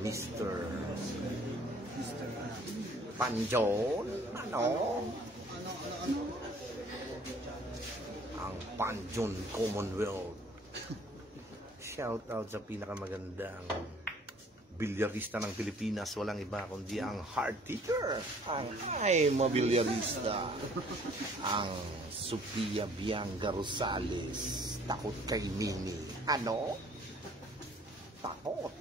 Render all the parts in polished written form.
Mr. Panjon, ano? Ang Panjon Commonwealth. Shout out sa pinakamagandang bilyarista ng Pilipinas, walang iba kundi ang Heart Teacher, ang mobilyarista, ang Sophia Bianca Rosales. Takot kay Mini. Ano? Takot.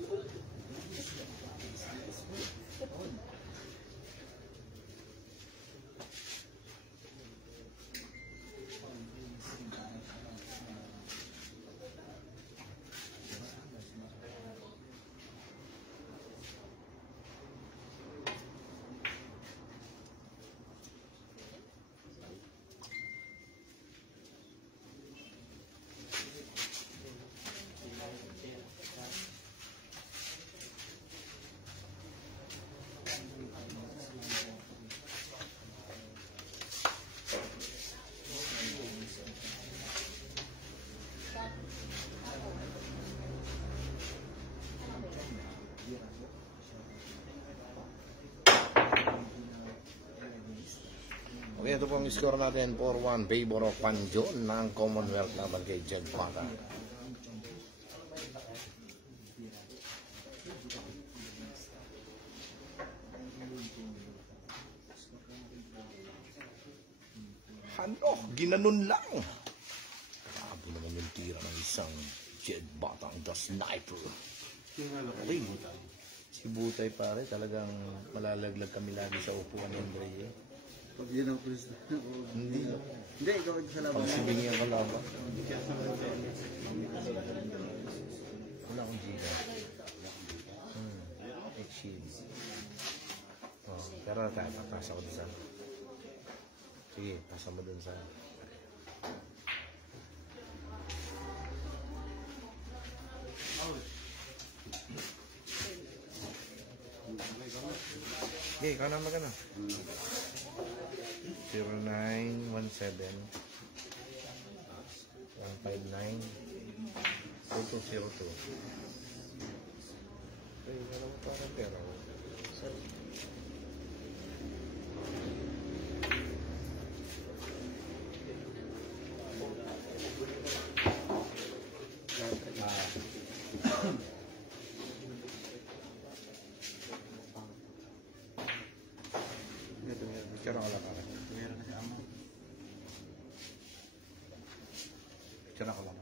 Okay, ito pong score natin 4-1 favor of Panjon ng Commonwealth laban kay Jed Bata. Ano? Ginanon lang. Grabe naman yung tira ng isang Jed Bata, the sniper. Okay. Si Butay pare, talagang malalaglag kami lagi sa upuan ng Andre. Pag yun ang pulis na. Hindi. Hindi, ikaw sa laban. Pag sibingin ang kalaban. Wala akong giga. Shield. Oh, pero tayo, papasa ko dun sa... Sige, pasa mo dun sa... Okay, ikaw na magana. 0917 159 2202. Ay, wala mo pa ng pera ko. Picture ako lang ako. Picture ako lang.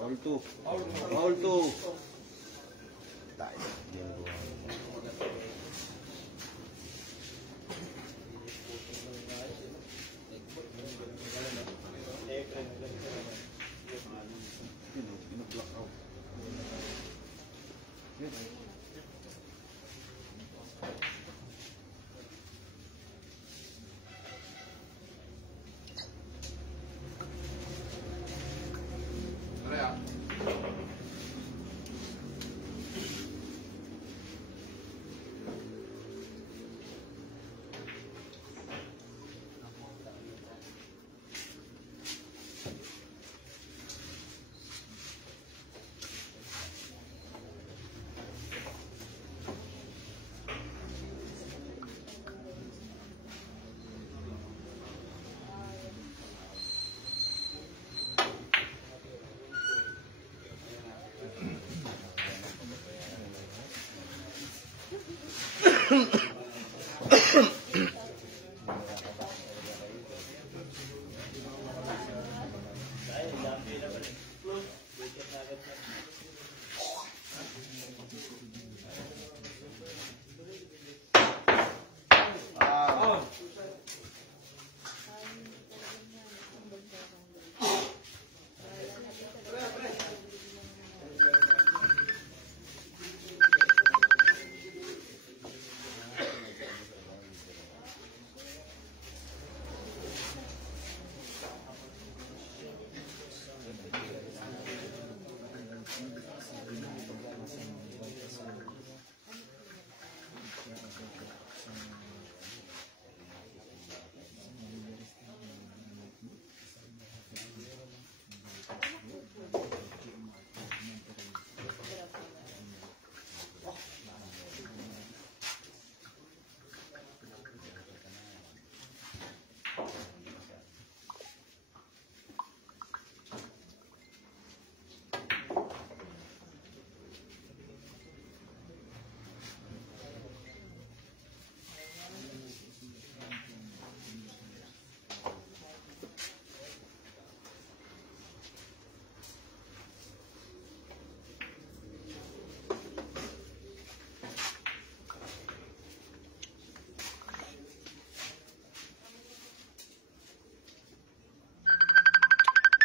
All two. All two. Tayo.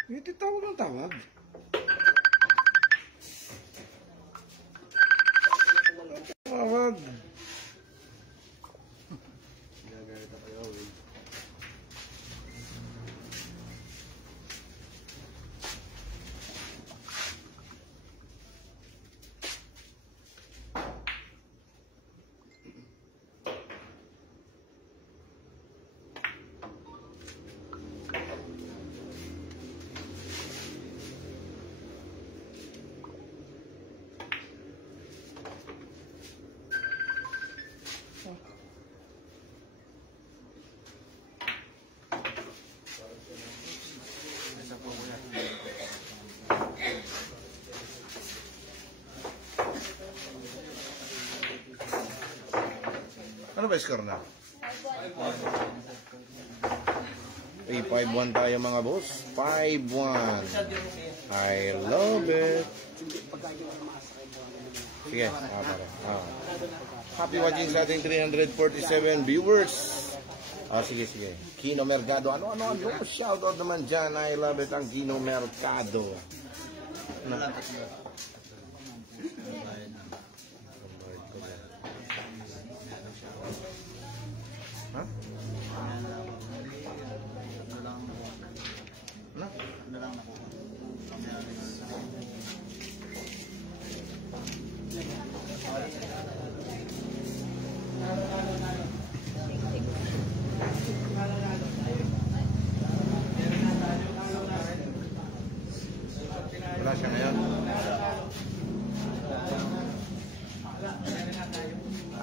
Hindi tawag ng tawag. Tawag. Ano ba score na? 5-1 tayo mga boss. 5-1. I love it. Sige. Happy watching sa ating 347 viewers. Sige. Kino Mercado. Ano? Shoutout naman dyan. I love it ang Kino Mercado. Ha? Wala siya ngayon.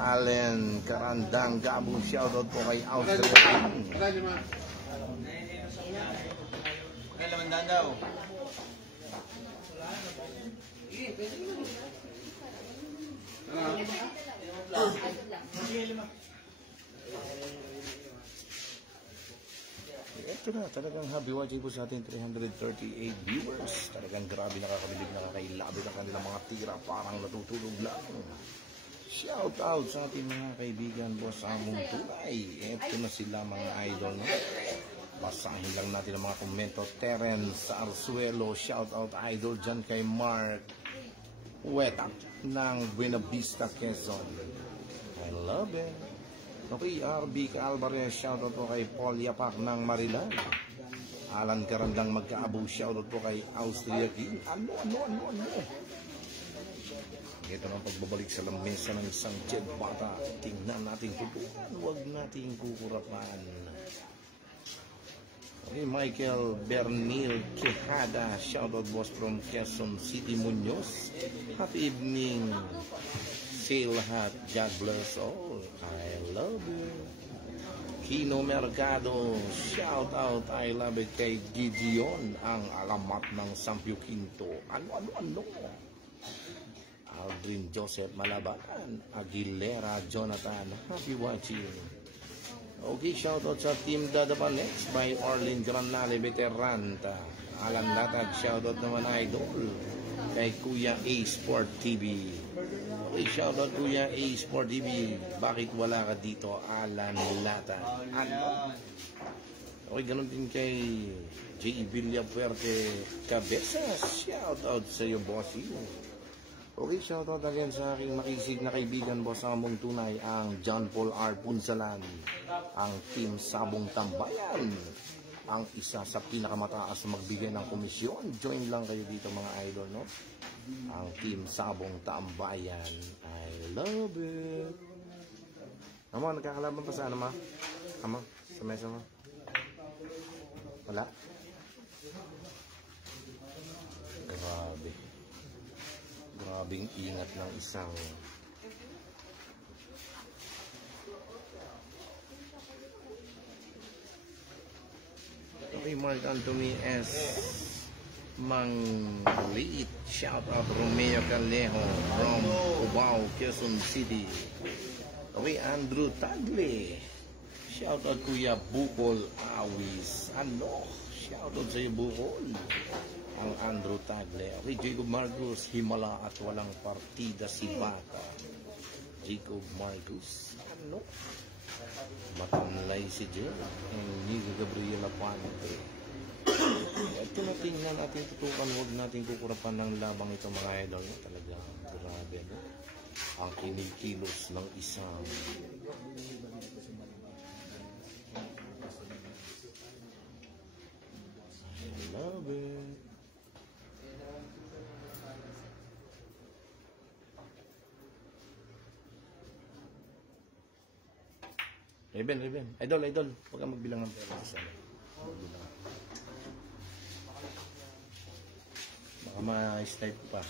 Allen Karandang Gabong, shoutout po kay Austria. Kailan man daw? Ito na, talagang happy watching po sa ating 338 viewers. Talagang grabe, nakakabilib, nakakailabit ang kanilang mga tira, parang natutulog lang. Shout out sa ating mga kaibigan, boss among tunay. Ito na sila mga idol, no? Basahin lang natin ang mga komento. Terence Arzuelo, shout out idol dyan kay Mark Wetak ng Buena Vista, Quezon. I love it. Okay, RB Calvarez, shout out po kay Paul Yapak ng Marilan. Alan Karandang Magkaabo, shout out po kay Austria King. Ano? Ito ang pagbabalik sa lamesa ng isang Jed Bata. Tingnan natin tutukan, huwag natin kukurapan. Okay, Michael Bernil Quijada, shoutout boss from Quezon City, Muñoz. Happy evening sa lahat. God bless all. I love you. Kino Mercado, shoutout I love it kay Gideon, ang alamat ng Sampio Quinto. Ano? Aldrin Joseph Malabakan, Aguilera Jonathan, happy watching. Okay, shoutout sa Team Dadapan next by Orlin Granale Veteranta. Alan Latag, shoutout naman idol kay Kuya A Sport TV. Okay, shoutout Kuya A Sport TV. Bakit wala ka dito, Alan Latag? Ano? Okay, ganun din kay J. Villafuerte Cabezas. Shoutout sa iyo, bossy. Okay, shoutout again sa aking makisig na kaibigan, boss among tunay, ang John Paul R. Punsalan, ang Team Sabong Tambayan, ang isa sa pinakamataas na magbigay ng komisyon. Join lang kayo dito mga idol, no? Ang Team Sabong Tambayan. I love it. Ama, nagkakalaban pa sa ano, ma? Ama, sa mesa mo? Wala? Grabe. Grabing ingat ng isang okay, Mark Anthony S. Mangliit, shout out Romeo Callejo from Cubao, Quezon City. Okay, Andrew Tagle, shout out Kuya Bukol Awis. Ano? Shout out sa iyo, Bukol. Ang Andrew Tagle. Okay, Jacob Marcos, Himala at walang partida si Bata. Jacob Marcos. Ano? Matanlay si Jill. And Nico Gabriela Pante. Ito natin natin tutukan, huwag natin kukurapan ng labang ito mga idol. Talaga, grabe. No? Ang kinikilos ng isang I love it. Reben. Idol. Huwag kang magbilang ng pera sa amin. Baka ma-slide ko pa.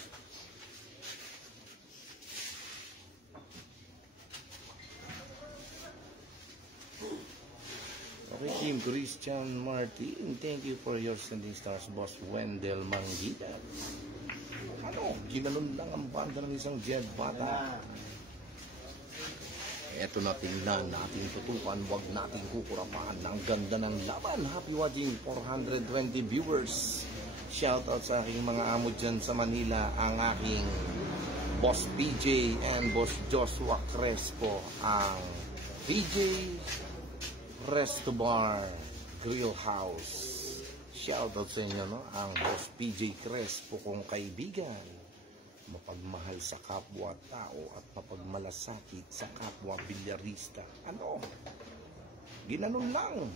Okay, Team Christian Martin, thank you for your sending stars, Boss Wendell Mangita. Ano? Ginanon lang ang banda ng isang Jed Bata. Eto na, tingnan natin tutukan, wag natin kukurapan. Ang ganda ng laban. Happy watching, 420 viewers. Shoutout sa aking mga amo dyan sa Manila, ang aking Boss PJ and Boss Joshua Crespo, ang PJ Resto Bar Grill House. Shoutout sa inyo, no? Ang Boss PJ Crespo kong kaibigan. Mapagmahal sa kapwa-tao at mapagmalasakit sa kapwa bilyarista. Ano? Ginanon lang.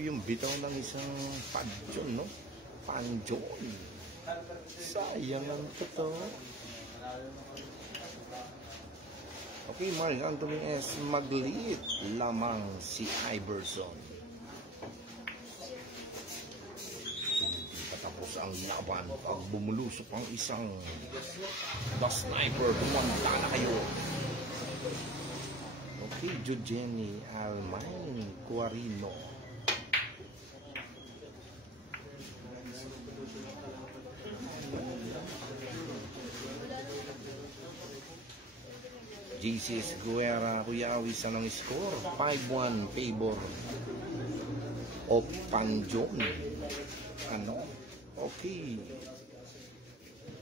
Yung bitaw ng isang panjon, no? Panjon. Sayang ang totoo. Okay, Mark Anthony S. Maglit. Lamang si Iverson. Tapos ang laban pag bumulusok ang isang The Sniper, bumanda na kayo. Okay, Jujeni Almain Cuarino. JCS Guerra, Kuya Awis, anong score? 5-1 favor of Panjon. Ano? Okay.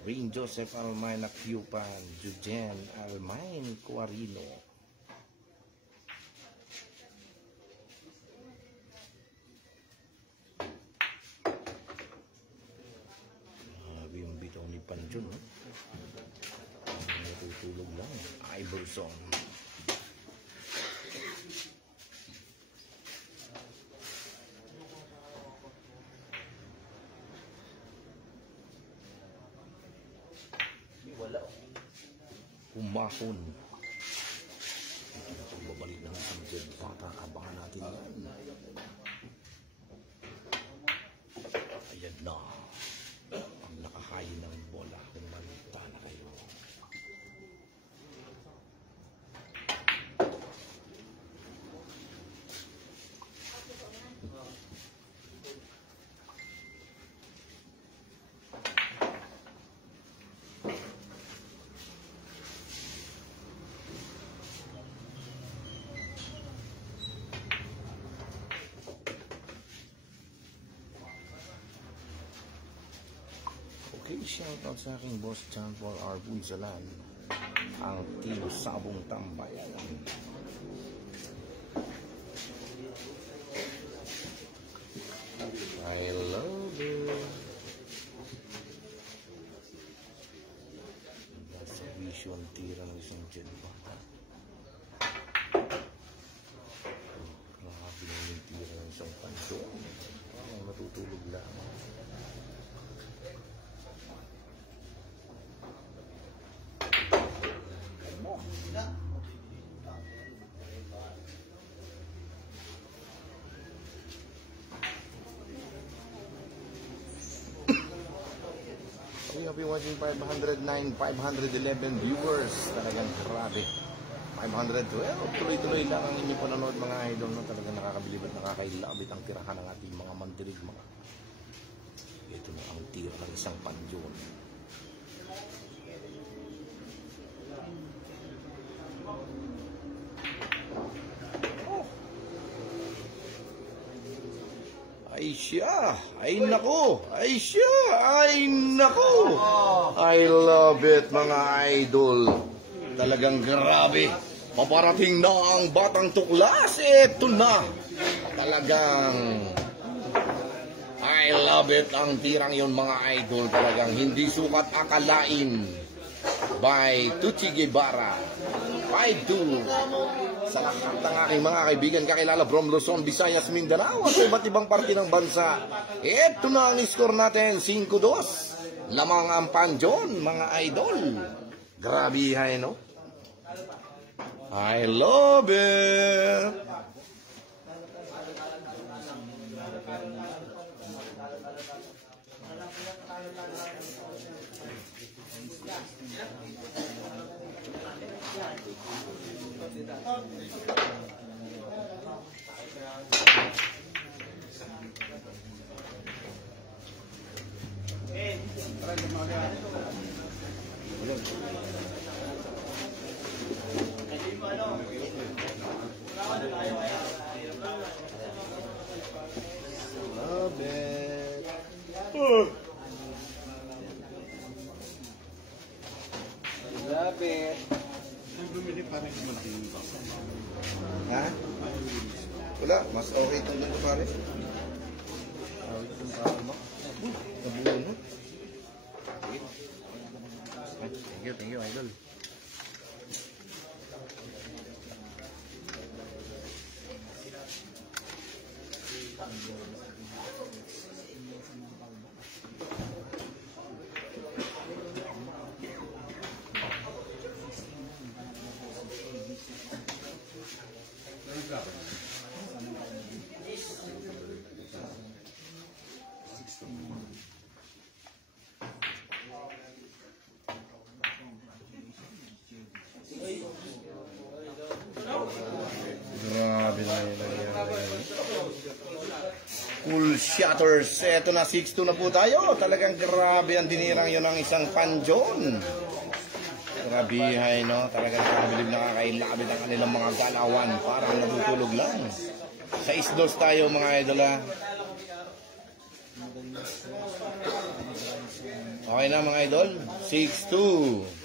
Rain Joseph Almain Akyupan, Jujen Almain Cuarino. Grabe yung bitaw ni Panjon, no? Natutulog lang. Iverson. Wala. Umahon. Pagbabalik ng isang Jed Bata, abangan natin yan. Ayan na. Ang nakahayin ng bola, kumanta na kayo. Okay, shoutout sa aking boss John Paul R. Bunzalan, ang team Sabong Tambayan. I love it. Nasa vision, tira ng isang Jed Bata. Grabe na yung tira ng isang Panjon. Natutulog lang. Happy watching 509, 511 viewers. Talagang grabe. 512. Tuloy-tuloy lang ang inyong panonood mga idol. No? Talagang nakakabilib at nakakailabit ang tirahan ng ating mga mandirigma. Ito na ang tira ng isang Panjon. Ay siya, ay nako, ay siya, ay nako. I love it mga idol. Talagang grabe. Paparating na ang Batang Tuklas. Ito na. Talagang I love it. Ang tirang yun mga idol. Talagang hindi sukat akalain. By Tucci Guevara. 5-2. Sa lahat ng aking mga kaibigan kakilala from Luzon, Visayas, Mindanao at iba't ibang parte ng bansa. Ito na ang score natin, 5-2. Lamang ang panjon, mga idol. Grabe hay, no? I love it. Love it. Love it. Ha? Wala, mas okay ito dito pare. Nabuo no? Thank you, idol. Grabe na yun. Full shutters. Eto na, 6-2 na po tayo. Talagang grabe ang dinirang yun ng isang panjon. Grabihay, no? Talagang nakabilib nakakailabit ang kanilang mga galawan. Parang natutulog lang. 6-2 tayo mga idola. Okay na mga idol. 6-2.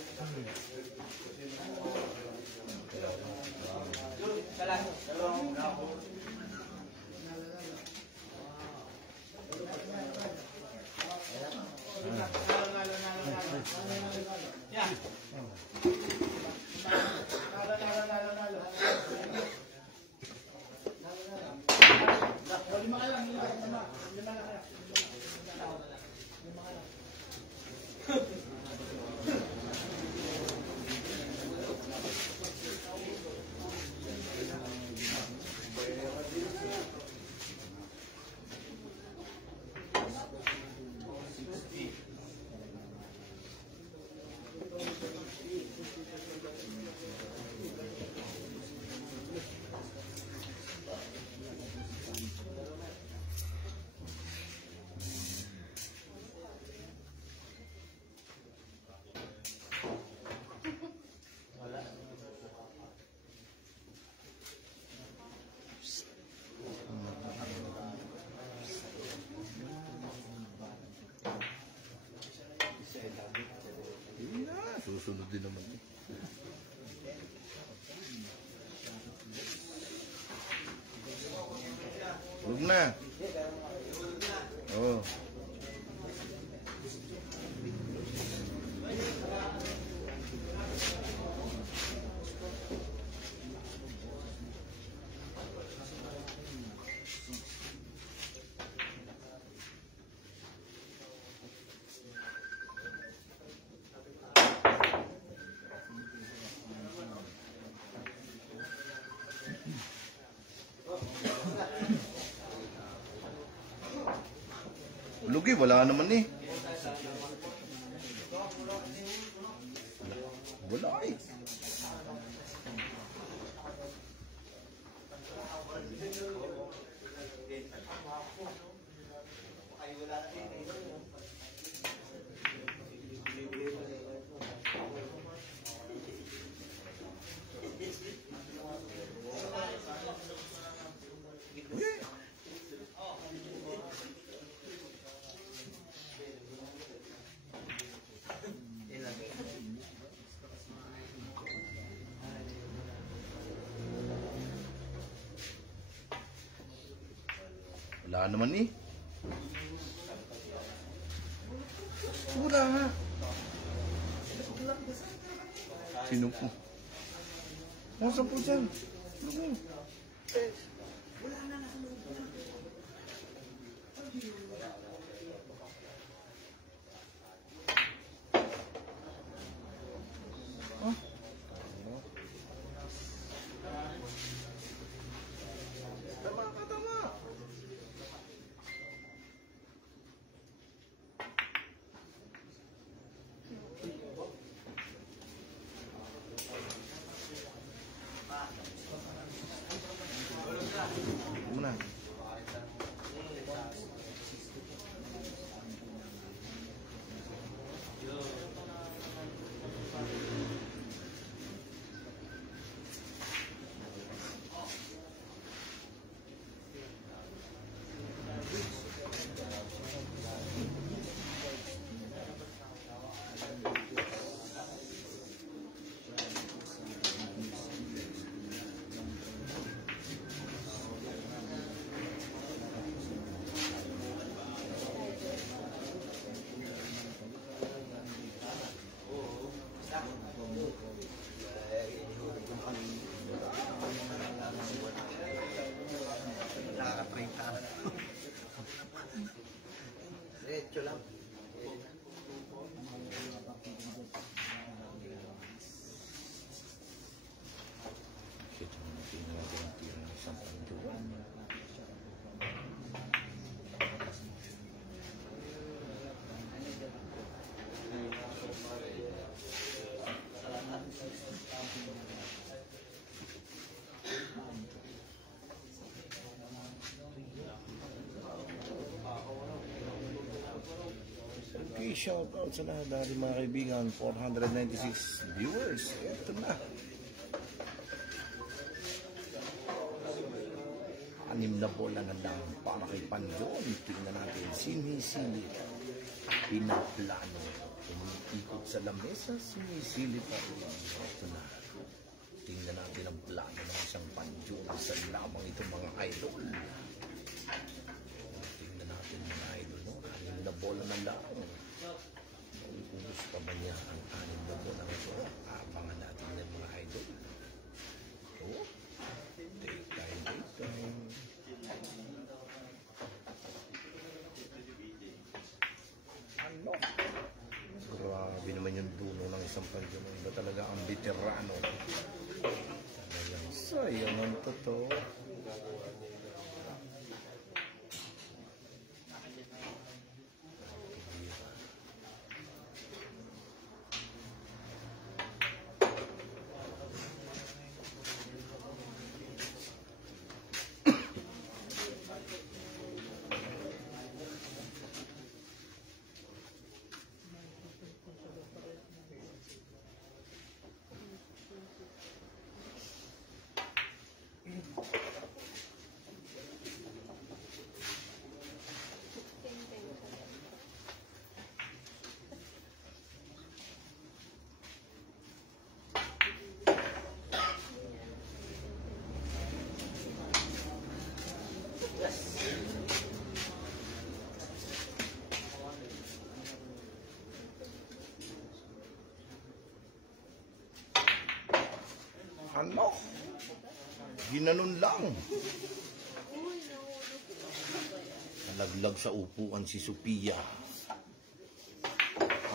Susunod din naman. Huwag na. Oh. Lugi, wala naman eh. Wala eh. Wala naman eh. Wala nga. Sino po? Nasaan po dyan? Ano mo? Wala na nakaloob na. Tama ka, tama. Muna. Diretso lang. Kita mo natin ang tira ng isang panduan. Okay, shout out sa lahat dahil mga kaibigan, 496 viewers. Ito na. 6 na bola na lang para kay Panjon. Tingnan natin, sinisilip, pinaplano, umiikot sa lamesa, sinisilip pa rin. Ito na. Tingnan natin ang plano ng isang Panjon sa lamang itong mga idol. Tingnan natin mga idol, no? 6 na bola na lang. Ubus pa ba niya ang 6 na bola na ito? Abangan natin ng mga idol. Oh, take time. Ano? Grabe naman yung dulo ng isang Panjon. Iba talaga ang veterano. Talagang sayang ang totoo. Ano? Ginanon lang. Nalaglag sa upuan si Sophia.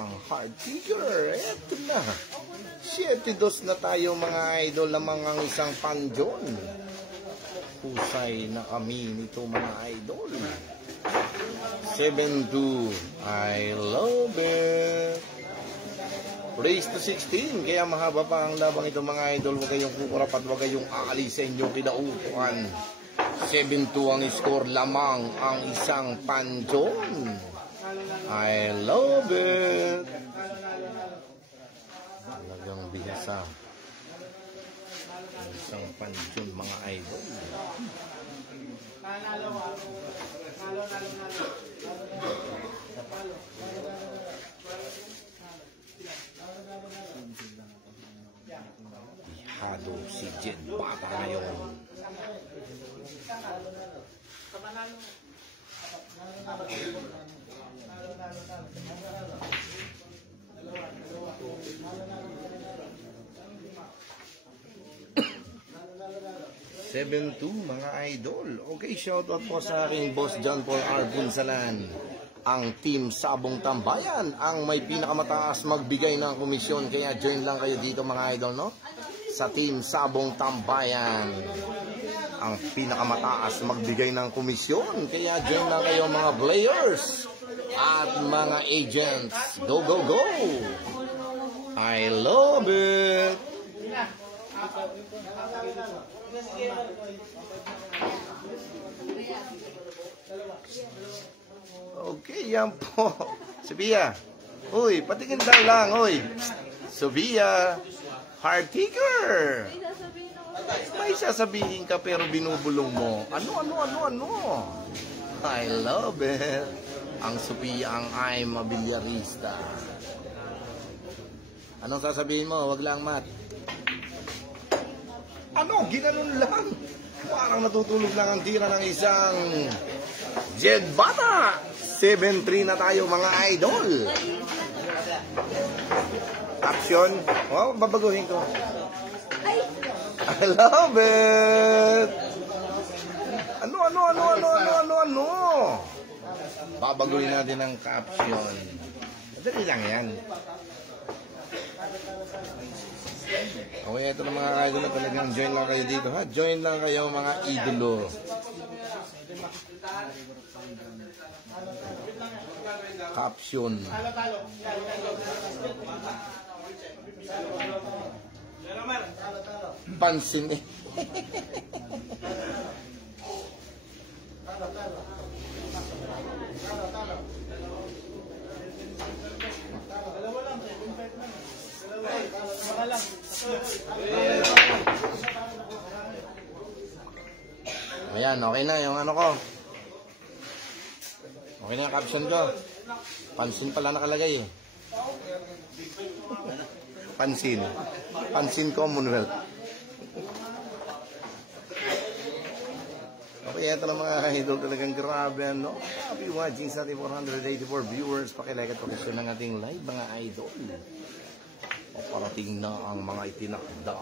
Ang hard figure. Eto na. 7-2 na tayo mga idol, lamang ang isang Panjon. Husay na kami nito mga idol. 7-2. I love it. Race to 16, kaya mahaba pa ang labang ito mga idol. Huwag kayong kukurap at huwag kayong aalis sa inyong kinaupuan. 7-2 ang score, lamang ang isang Panjon. I love it. Talagang bihasa ang isang Panjon mga idol. Ihado si Jed Bata ngayon. (7-2) mga idol. Okay, shoutout po sa aking boss John Paul R. Bunsalan. Ang team Sabong Tambayan ang may pinakamataas magbigay ng komisyon. Kaya join lang kayo dito mga idol, no? Sa team Sabong Tambayan. Ang pinakamataas magbigay ng komisyon. Kaya join lang kayo mga players at mga agents. Go, go, go! I love it! Okay, yan po. Sophia. Uy, patingin lang. Uy. Sophia. Heart kicker. May sasabihin ka pero binubulong mo. Ano? I love it. Ang Sophia ang I'm a bilyarista. Anong sasabihin mo? Wag lang, Matt. Ano? Ginanon lang. Parang natutulog lang ang tira ng isang Jed Bata. 7-3 na tayo mga idol. Action. Oh, babaguhin ko. I love it. Ano? Babaguhin natin ang caption. Madali lang yan. Okay, ito na mga idol na talagang join lang kayo dito, ha? Join lang kayo mga idolo. Caption. Pansin eh. Ayan, okay na yung ano ko. Okay na yung caption ko. Pansin pala nakalagay eh. Pansin. Pansin Commonwealth. Okay, ito na mga idol. Talagang grabe, ano? Happy watching sa ating 484 viewers. Pakilike at pakisyon ng ating live, mga idol. O parating na ang mga itinakda.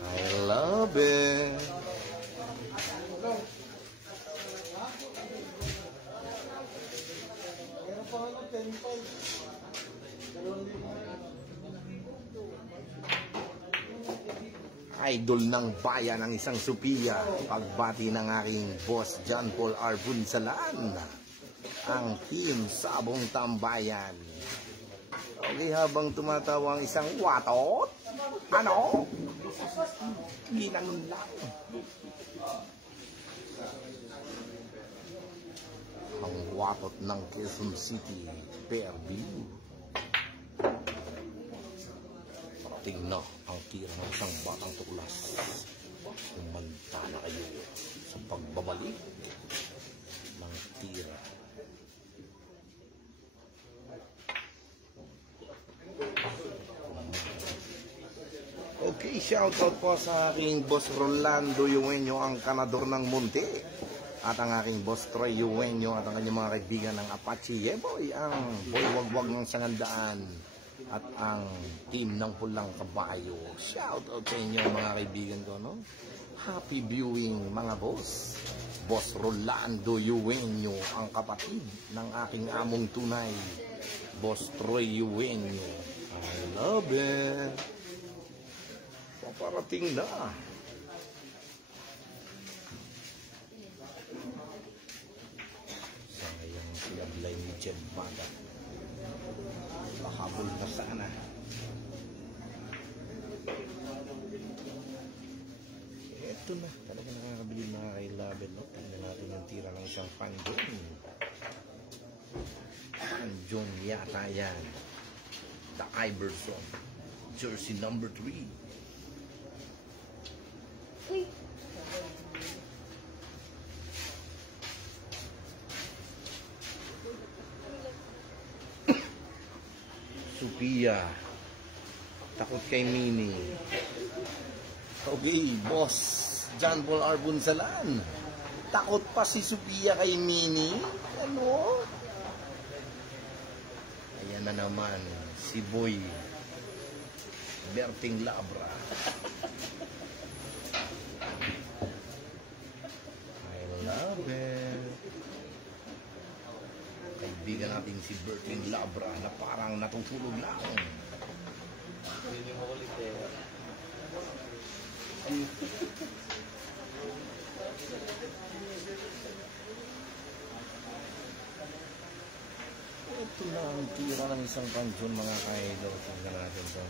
I love it. Idol ng bayan ng isang Sophia. Pagbati ng aking boss John Paul R. Bunsalan. Ang team Sabong Tambayan. Okay, habang tumatawa ang isang watot. Ano? Ginanon lang. Ang watot ng Quezon City. Fairview. Tingnan ang tira ng isang batang tuklas. Kumanta na kayo sa pagbabalik ng tira. Okay, shoutout po sa aking boss Rolando Yueño, ang kanador ng Monte. At ang aking boss Troy Yueño at ang kanyang mga kaibigan ng Apache Yeboy, ang boy wagwag ng Sangandaan. At ang team ng Pulang Kabayo. Shoutout sa inyo mga kaibigan ko, no? Happy viewing mga boss. Boss Rolando Yueño, ang kapatid ng aking among tunay. Boss Troy Yueño. I love it. Paparating na. Sayang sinablay ni Jed Bata. Pahabol mo sana. Ito na. Talaga nakakabilib mga kailaban, no? Tingnan natin yung tira ng isang Panjon. Panjon yata yan. The Iverson. Jersey number 3. Sophia. Takot kay Mini. Oh, Okay, boss John Paul R. Bunsalan. Takot pa si Sophia kay Mini. Ano? Ayan na naman, si Boy Berting Labra. I love it. Kaibigan natin si Berting Labra na parang natutulog lang. Hindi mo ulit eh. Ito na ang tira ng isang pansyon, mga ka-idol. Tingnan natin ito.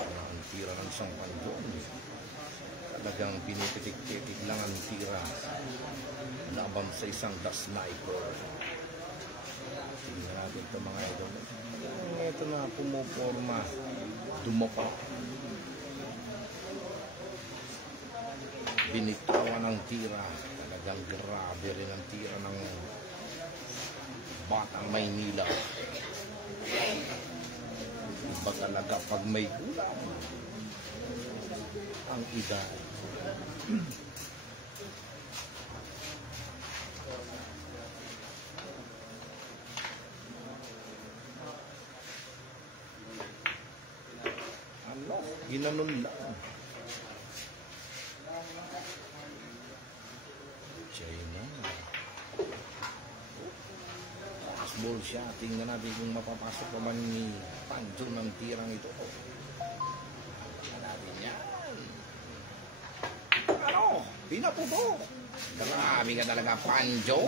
Ang tira ng isang pansyon. Talagang pinipitik-pitik lang ang tira laban sa isang The Sniper. Tingnan natin ito, mga idol. Ito na, pumuporma. Dumapa. Binitawan ng tira. Talagang grabe rin ang tira ng Batang Maynila. Iba talaga pag may gulang ang edad. Ginanon lang. China. Fastball siya. Tingnan natin kung mapapasok naman ni Panjo ng tirang ito. Tingnan natin yan. Ano? Pinaputok. Grabe ka talaga, Panjo.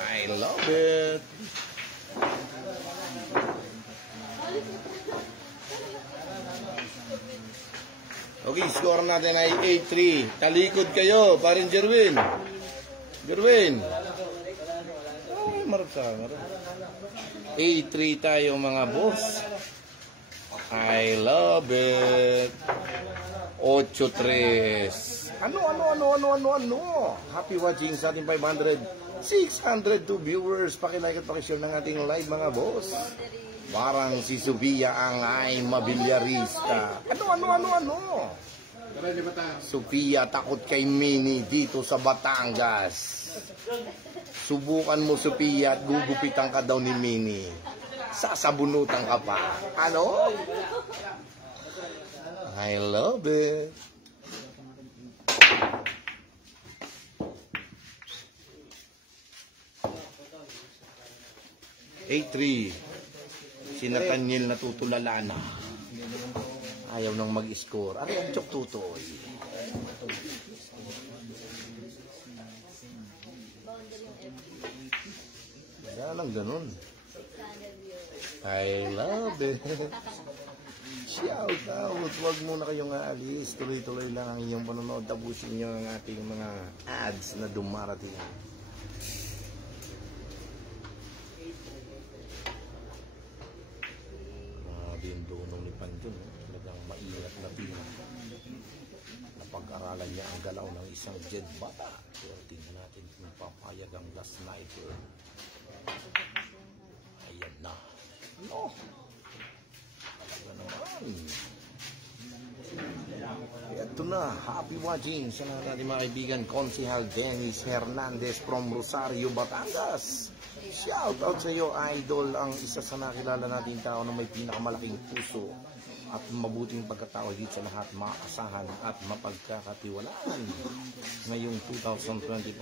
I love it. Okay, score natin ay 8-3. Talikod kayo, parin Jerwin. Jerwin. Ay, marka. 8-3 tayo, mga boss. I love it. 8-3. Ano? Happy watching sa ating 602 viewers. Pakilike at pakishare ng ating live, mga boss. Parang si Sophia ang ay mabilyarista. Ano? Sophia takot kay Mini dito sa Batangas. Subukan mo, Sophia, at gugupitan ka daw ni Mini. Sasabunutan ka pa. Ano? I love it. A3. Si Nathaniel natutulala na. Ayaw nang mag-score. Ano yung Chok Tutoy? Kaya lang ganun. I love it. Shout out. Huwag muna kayong aalis. Tuloy-tuloy lang ang inyong panonood. Tapusin nyo ang ating mga ads na dumarating. Yung dunong ni Panjo, talagang maingat na tina. Napag-aralan niya ang galaw ng isang jet bata. Pero tingnan natin kung papayag ang The Sniper. Ayan na. No! Talaga naman. Ito na. Happy watching sa natin mga kaibigan. Konsehal Dennis Hernandez from Rosario, Batangas. Shout out sa iyo, idol, ang isa sa nakilala natin tao na may pinakamalaking puso at mabuting pagkatao dito sa lahat, maasahan at mapagkakatiwalaan. Ngayong 2025,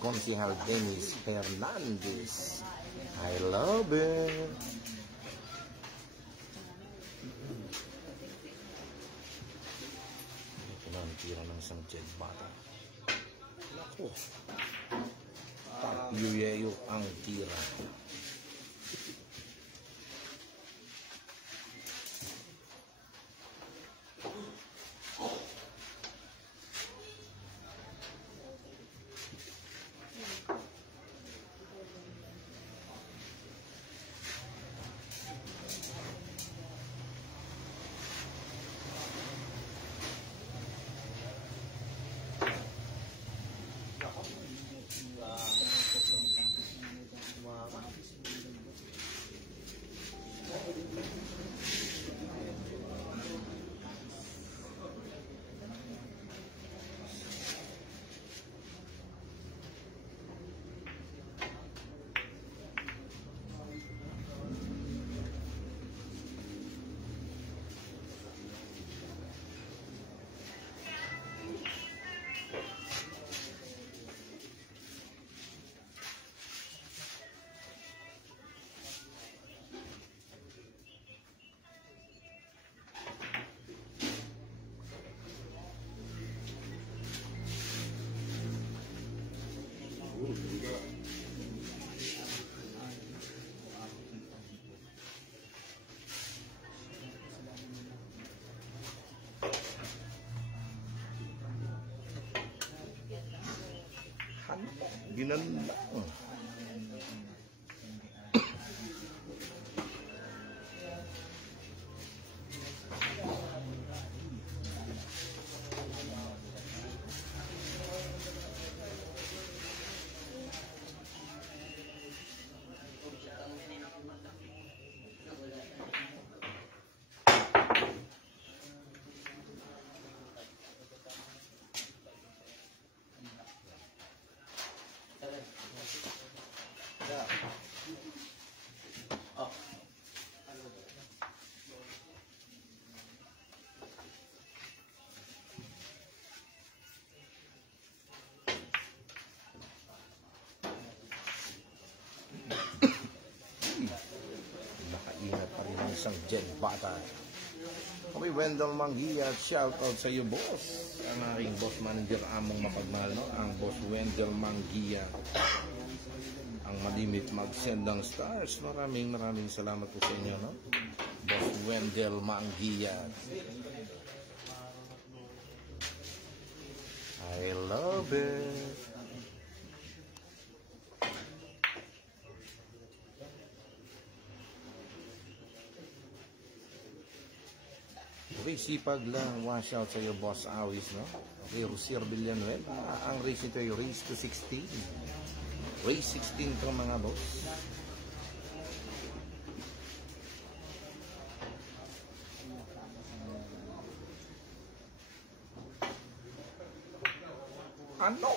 Konsehal Dennis Hernandez. I love it. Ito na ang tira ng isang jet bata. Naku. Yuyeyo ang tira. Ginanon lang. Nakaingat pa rin ang isang Jet Bata. Okay, Wendell Manguia, shout out sa iyo, boss. Ang aking boss manager, among mapagmahal, no? Ang boss Wendell Manguia. Ang malimit mag-send ng stars. Maraming salamat po sa inyo, no? Boss Wendell Manguia. I love it. Okay, sipag lang. Wash out sa iyo, Boss Awis, no? Okay, Rosier Villanueva. Ang race nito ay race to 16. Race 16 to, mga boss. Ano?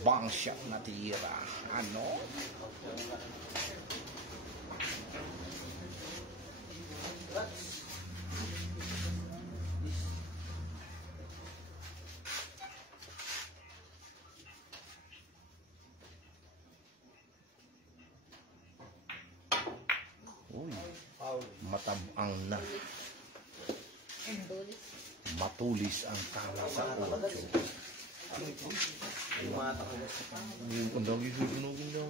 Bang shot na tira. Ano? Uy, matabang na. Matulis ang tama sa 8. Ang dami susunugin daw.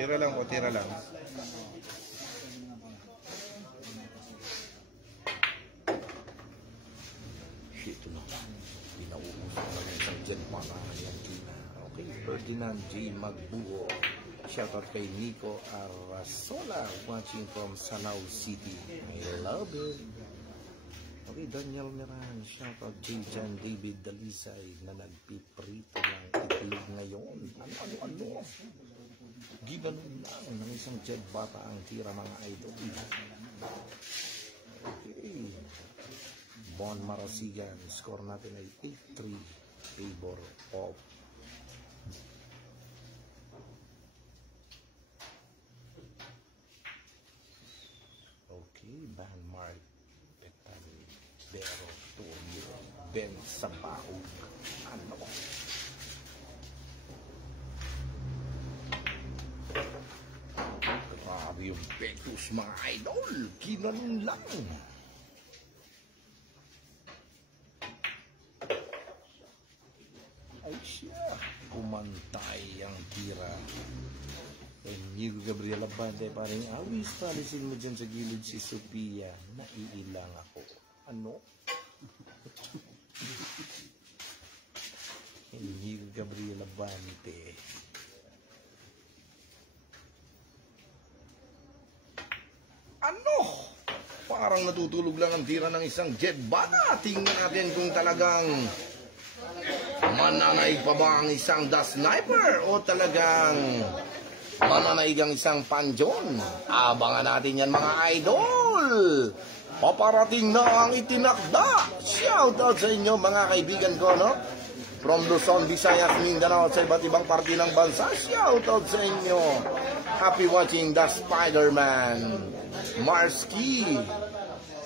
Tira lang po, tira lang. Ito na. Pinauusap na ng isang Jet Bata yan. Okay, Ferdinand J. Magbuo. Shoutout kay Nico Arasola, watching from Sanao City. I love it. Okay, Daniel Miran. Shoutout J. Jan David Dalisay na nagpiprito ng itlog ngayon. Ano? Ginanon lang ng isang Jet Bata ang tira, mga idol. Okay. Bon Marasigan. Score natin ay 8-3. Favor of Van Mark Petan Bero Tulio Ben Sabaug. Ano? Grabe yung Betus, mga idol. Ginanon lang. Ay siya, kumantay ang tira. Inigo Gabriela Bante, parang awis, palisin mo dyan sa gilid si Sophia. Naiilang ako. Ano? Inigo Gabriela Bante. Ano? Parang natutulog lang ang tira ng isang Jet Bata. Tingnan natin kung talagang mananaig pa ba ang isang The Sniper o talagang mananaig ang isang Panjon. Abangan natin yan, mga idol. Paparating na ang itinakda. Shoutout sa inyo, mga kaibigan ko, no? From Luzon, Visayas, Mindanao, sa iba't ibang parte ng bansa. Shoutout sa inyo. Happy watching The Spider-Man. Marsky.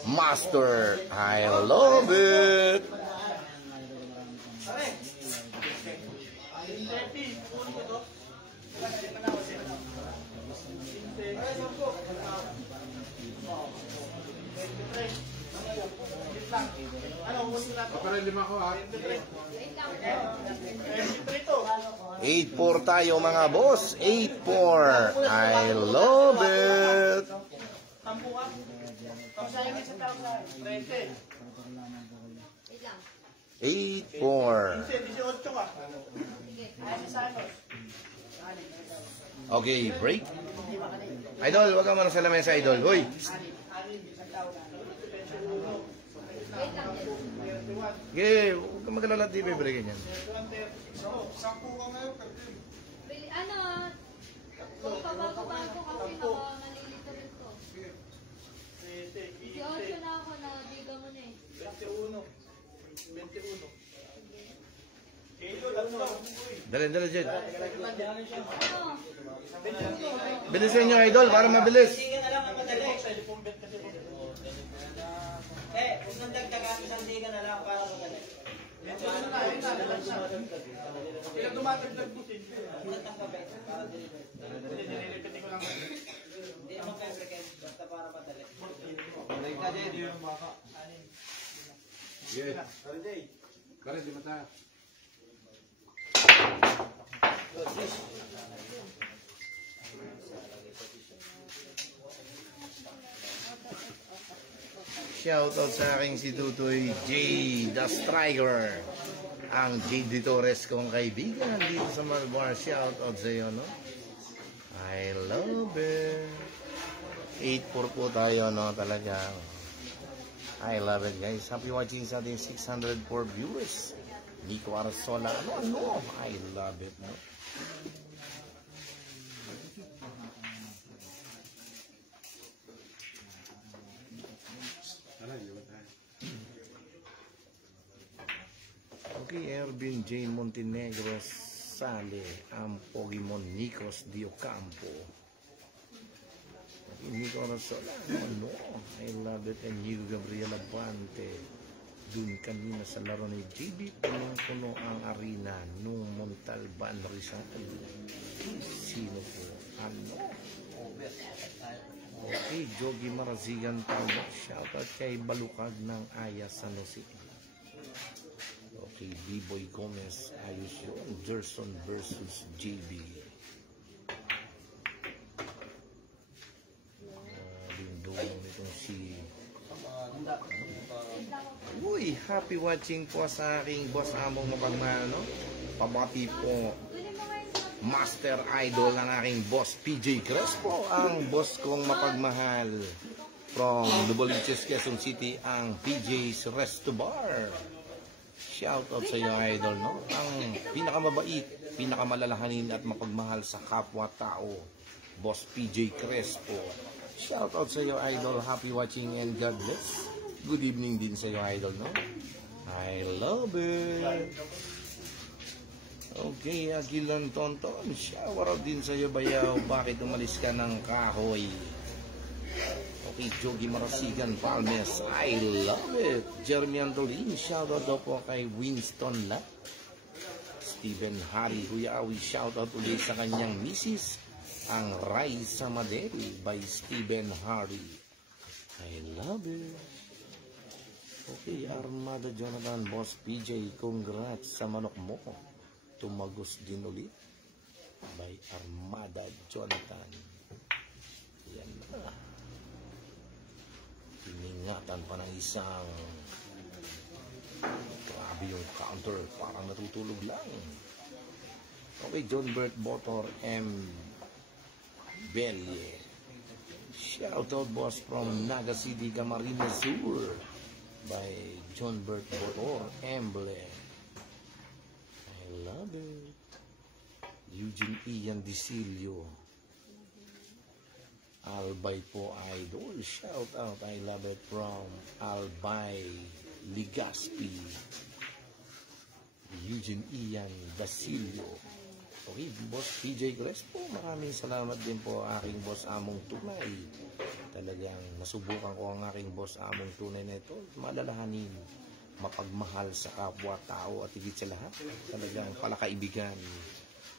Master, I love it. Para lima ko ha. 8-4 tayo mga boss. 8-4. I love it. 8-4. Okay, break. Idol, wag ka muna sa lamesa, Idol. Hoy. Okay, huwag ka magalala TV, break ganyan. Ano, kung pabago-bago kasi nalilito rin to. 18 na ako na, diga mo na eh. 21. Dali, Jed. Ano? Bilisan nyo, Idol, para mabilis. Kung nagdagdagan, isang diga na lang para madali. Ilang dumatagdag mo sin? Hindi naman kayo second, basta para madali. Kare, di mata. Shoutout sa aking si Tutoy J, the striker. Ang J. D. Torres kong kaibigan dito sa Malbar. Shoutout sa iyo, no? I love it. 8-4 po tayo, no? Talaga. I love it, guys. Happy watching sa ating 604 viewers. Nico Arzola. Ano? I love it, no? Okay, Ervin Jane Montenegro Sale, ang Pogimon Nikos Diocampo. Nico Arzola, no? I love it. And Nico Gabriela Bante. Dun kanina sa laro ni JB, punong-puno ang arena nung Montalban Rizal. Sino po? Ano? Okay, Jogi Marazigan Tamo. Shoutout kay Balukag ng Aya San Jose. Okay, B-Boy Gomez. Ayos yun. Gerson versus JB. Lindong nitong si... Uy, happy watching po sa aking boss among mapagmahal, no? Pabati po Master Idol ng aking boss PJ Crespo, ang boss kong mapagmahal from Luboliches, Quezon City, ang PJ's Resto Bar. Shoutout sa iyo, Idol, no? Ang pinakamabait, pinakamalalahanin at mapagmahal sa kapwa-tao, boss PJ Crespo. Shoutout sa iyo, Idol. Happy watching and God bless. Good evening din sa iyo, Idol, no? I love it. Okay, Agilan Tonton. Shower out din sa iyo, Bayaw. Bakit umalis ka ng kahoy? Okay, Jogi Marasigan Palmes. I love it. Jeremy Antolin. Shoutout daw po kay Winston La. Stephen Harry Huyawi. Shoutout ulit sa kanyang misis, ang Raisa Maderi by Stephen Harry. I love it. Okay, Armada Jonathan, Boss PJ, congrats sa manok mo. Tumagos din ulit by Armada Jonathan. Yan na. Tiningatan pa ng isang grabe yung counter, parang natutulog lang. Okay, John Bert Botor M. Belye. Shoutout, boss, from Naga City, Camarines Sur by John Bert Botor Emblem. I love it. Eugene Ian Dicilio. Albay po Idol. Shoutout, I love it, from Albay Ligaspi. Eugene Ian Dicilio. Okay, Boss PJ Crespo, maraming salamat din po aking boss among tunay. Talagang nasubukan ko ang aking boss among tunay na ito. Malalahanin, mapagmahal sa kapwa-tao at higit sa lahat. Talagang palakaibigan.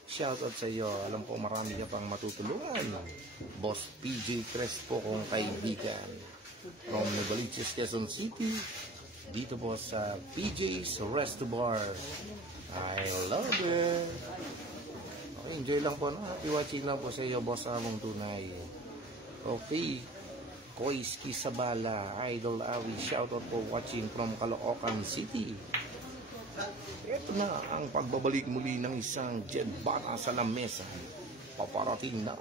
Shoutout sa iyo. Alam ko marami ka pang matutulungan. Boss PJ Crespo kong kaibigan. From Novaliches, Quezon City. Dito po sa PJ's Resto Bar. I love it. Okay, enjoy lang po. Happy watching lang po sa iyo, boss among tunay. Okay. Koiski Sabala, Idol Awi, shoutout po watching from Caloocan City. Ito na ang pagbabalik muli ng isang Jed Bata sa lamesa. Paparating na.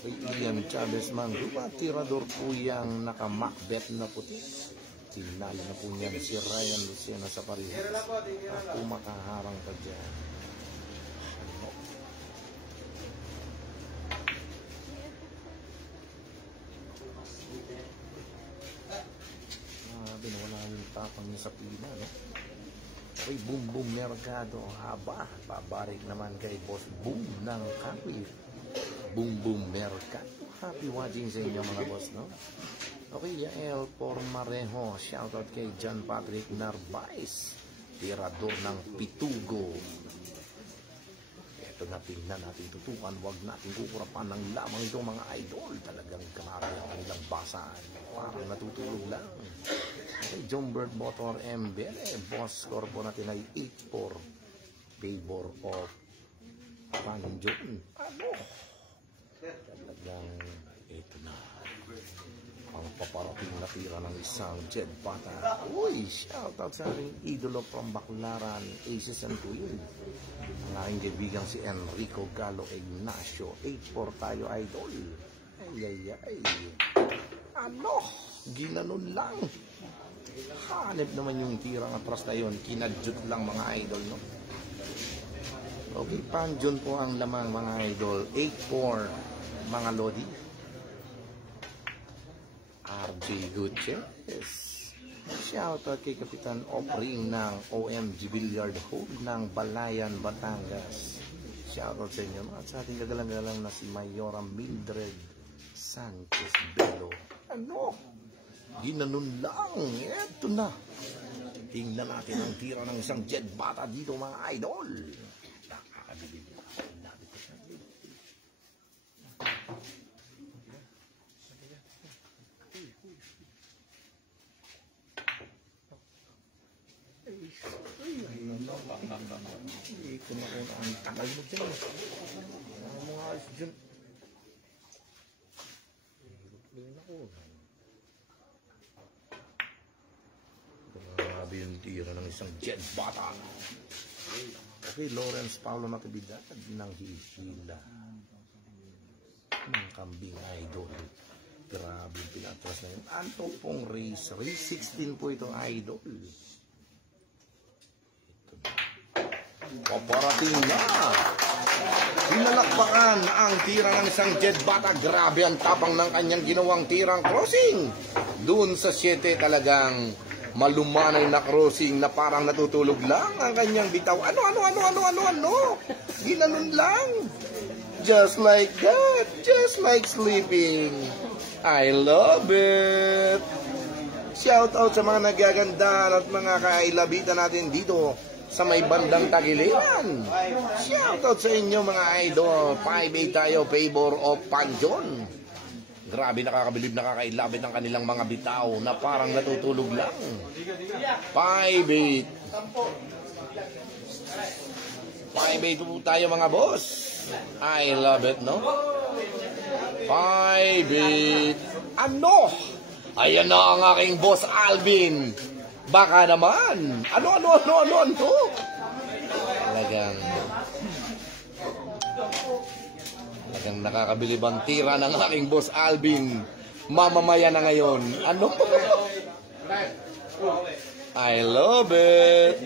Okay, Ian Chavez Manduba, tirador po yung naka-Macbeth na puti. Tinalo na po niyan si Ryan Lucena sa parehas. Ako makaharang ka dyan. Binawala yung tapang niya sa pila, no? Okay, Boom Boom Mercado. Haba, babarik naman kay Boss Boom ng Kapit. Boom Boom Mercado. Happy watching sa inyo mga boss, no? Okay, Yael Pormarejo. Shoutout kay John Patrick Narvaez, tirador ng Pitugo. Ito na, tingnan natin tutukan. Huwag natin kukurapan ng lamang ito mga idol. Talagang grabe ang kanilang basaan. Parang natutulog lang. Okay, John Bird Motor Mbele. Boss score po natin ay 8-4. Favor of Panjon. Ano? Talagang ito na ang paparating na tira ng isang Jed Bata. Uy, shoutout sa aking idolo from Baclaran, Aces and Queen. Ang aking kaibigan si Enrico Galo Ignacio. 8-4 tayo, idol. Ay. Ano? Ginanon lang. Hanip naman yung tirang atras na yun. Kinadyot lang mga idol, no? Okay, Panjon po ang lamang mga idol. 8-4 mga lodi. RJ Gutierrez. Shoutout kay Kapitan Opring ng OMG Billiard Hall ng Balayan, Batangas. Shoutout sa inyo. At sa ating kagalang-galang na si Mayora Mildred Sanchez Bello. Ano? Ginanon lang. Eto na. Tingnan natin ang tira ng isang Jed Bata dito mga idol. Nakakabilib. Ito na kung ang tagal mo dyan. Ang mga alis dyan. Grabe yung tira ng isang Jed Bata. Okay, Lawrence Paulo Natividad ng Hihila. Ng Kambing Idol. Grabe yung pinatras na yun. Anto pong race. Race 16 po ito, idol. Paparating na. Pinalakpakan ang tira ng isang Jed Bata. Grabe ang tapang ng kanyang ginawang tirang crossing. Doon sa 7 talagang malumanay na crossing na parang natutulog lang ang kanyang bitaw. Ano? Ginanon lang. Just like that. Just like sleeping. I love it. Shout out sa mga nagaganda at mga kailabitan natin dito sa may bandang Tagiliran. Shout out sa inyo mga idol. 5-8 tayo, favor of Panjon. Grabe, nakakabilib, nakakailabit ang kanilang mga bitaw na parang natutulog lang. 5-8. 5-8 po tayo mga boss. I love it, no? 5-8. Ano? Ayan na ang aking boss Alvin. Baka naman. Ano? Talagang nakakabilib ang tira ng aking boss Alvin. Mamamaya na ngayon. Ano? I love it.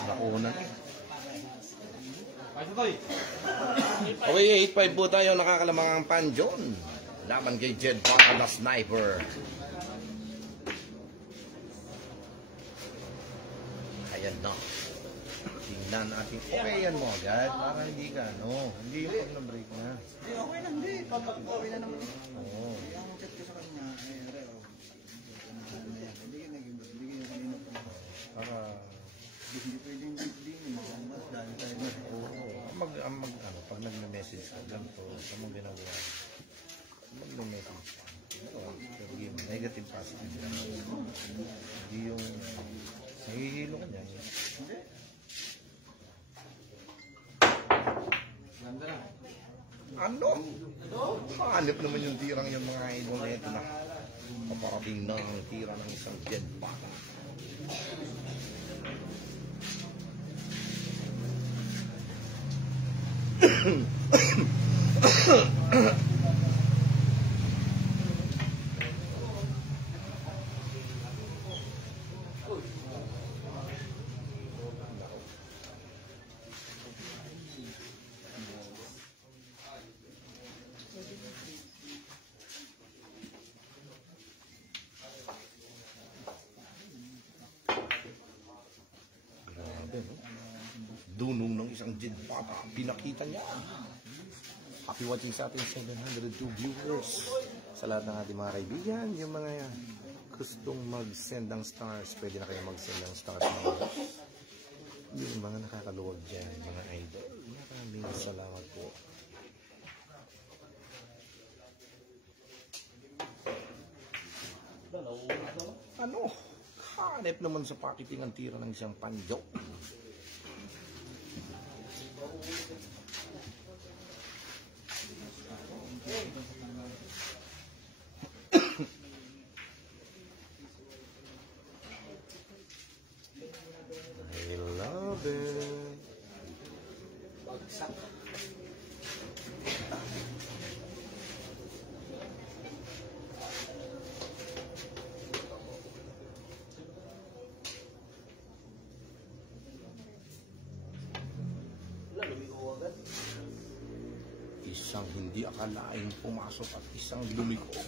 Nakuha. Okay, 8-5 po tayo nakakalamangang Panjon. Laban kay Jed Bata na Sniper. Ayan na. Tingnan natin. Okay yan mo agad. Para hindi ka, no? Hindi yung pag na-break na. Hindi, okay lang, hindi. Papag-okay na naman. Oo. Ang chat ko sa kanya, hindi ka kanina pa. Para... Hindi pwedeng hindi mas dahil tayo na. Oo. Pag nagme-message ka, ganito, sa mga ginagawa. Magme-message ka. Negative positive lang. Hindi yung... Nahihilo ka niyan. Hindi. Ganda na. Ano? Mahanip naman yung tirang yung mga idol na ito na kaparating na ang tira ng isang Jed Bata. Dunong ng isang Jed Bata, pinakita niya. Happy watching sa ating 702 viewers. Sa lahat ng ating mga kaibigan, yung mga gustong mag-send ng stars, pwede na kayo mag-send ng stars. Yung mga nakakaluwag dyan, mga idol. Maraming salamat po. Ano? Hanep naman sa pakiting ang tira ng isang Panjo. I love it. Isang hindi akalaing pumasok at isang lumiko.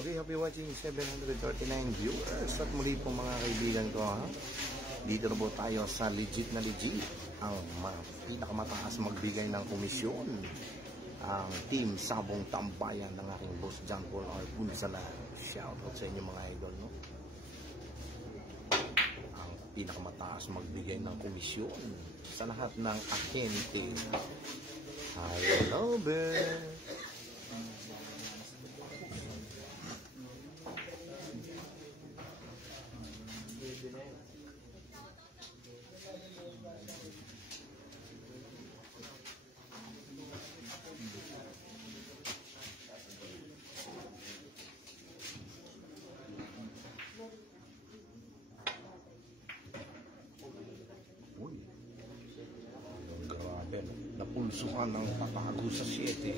Okay, happy watching 739 viewers. At muli po mga kaibigan ko, ha? Dito na po tayo sa legit na legit. Ang pinakamataas magbigay ng komisyon. Ang team Sabong Tambayan ng aking boss John Paul R. Punsalan. Shout out sa inyo mga idol, no? Ang pinakamataas magbigay ng komisyon sa lahat ng ahente. I love it. Grabe, napulsuhan ng patago sa 7.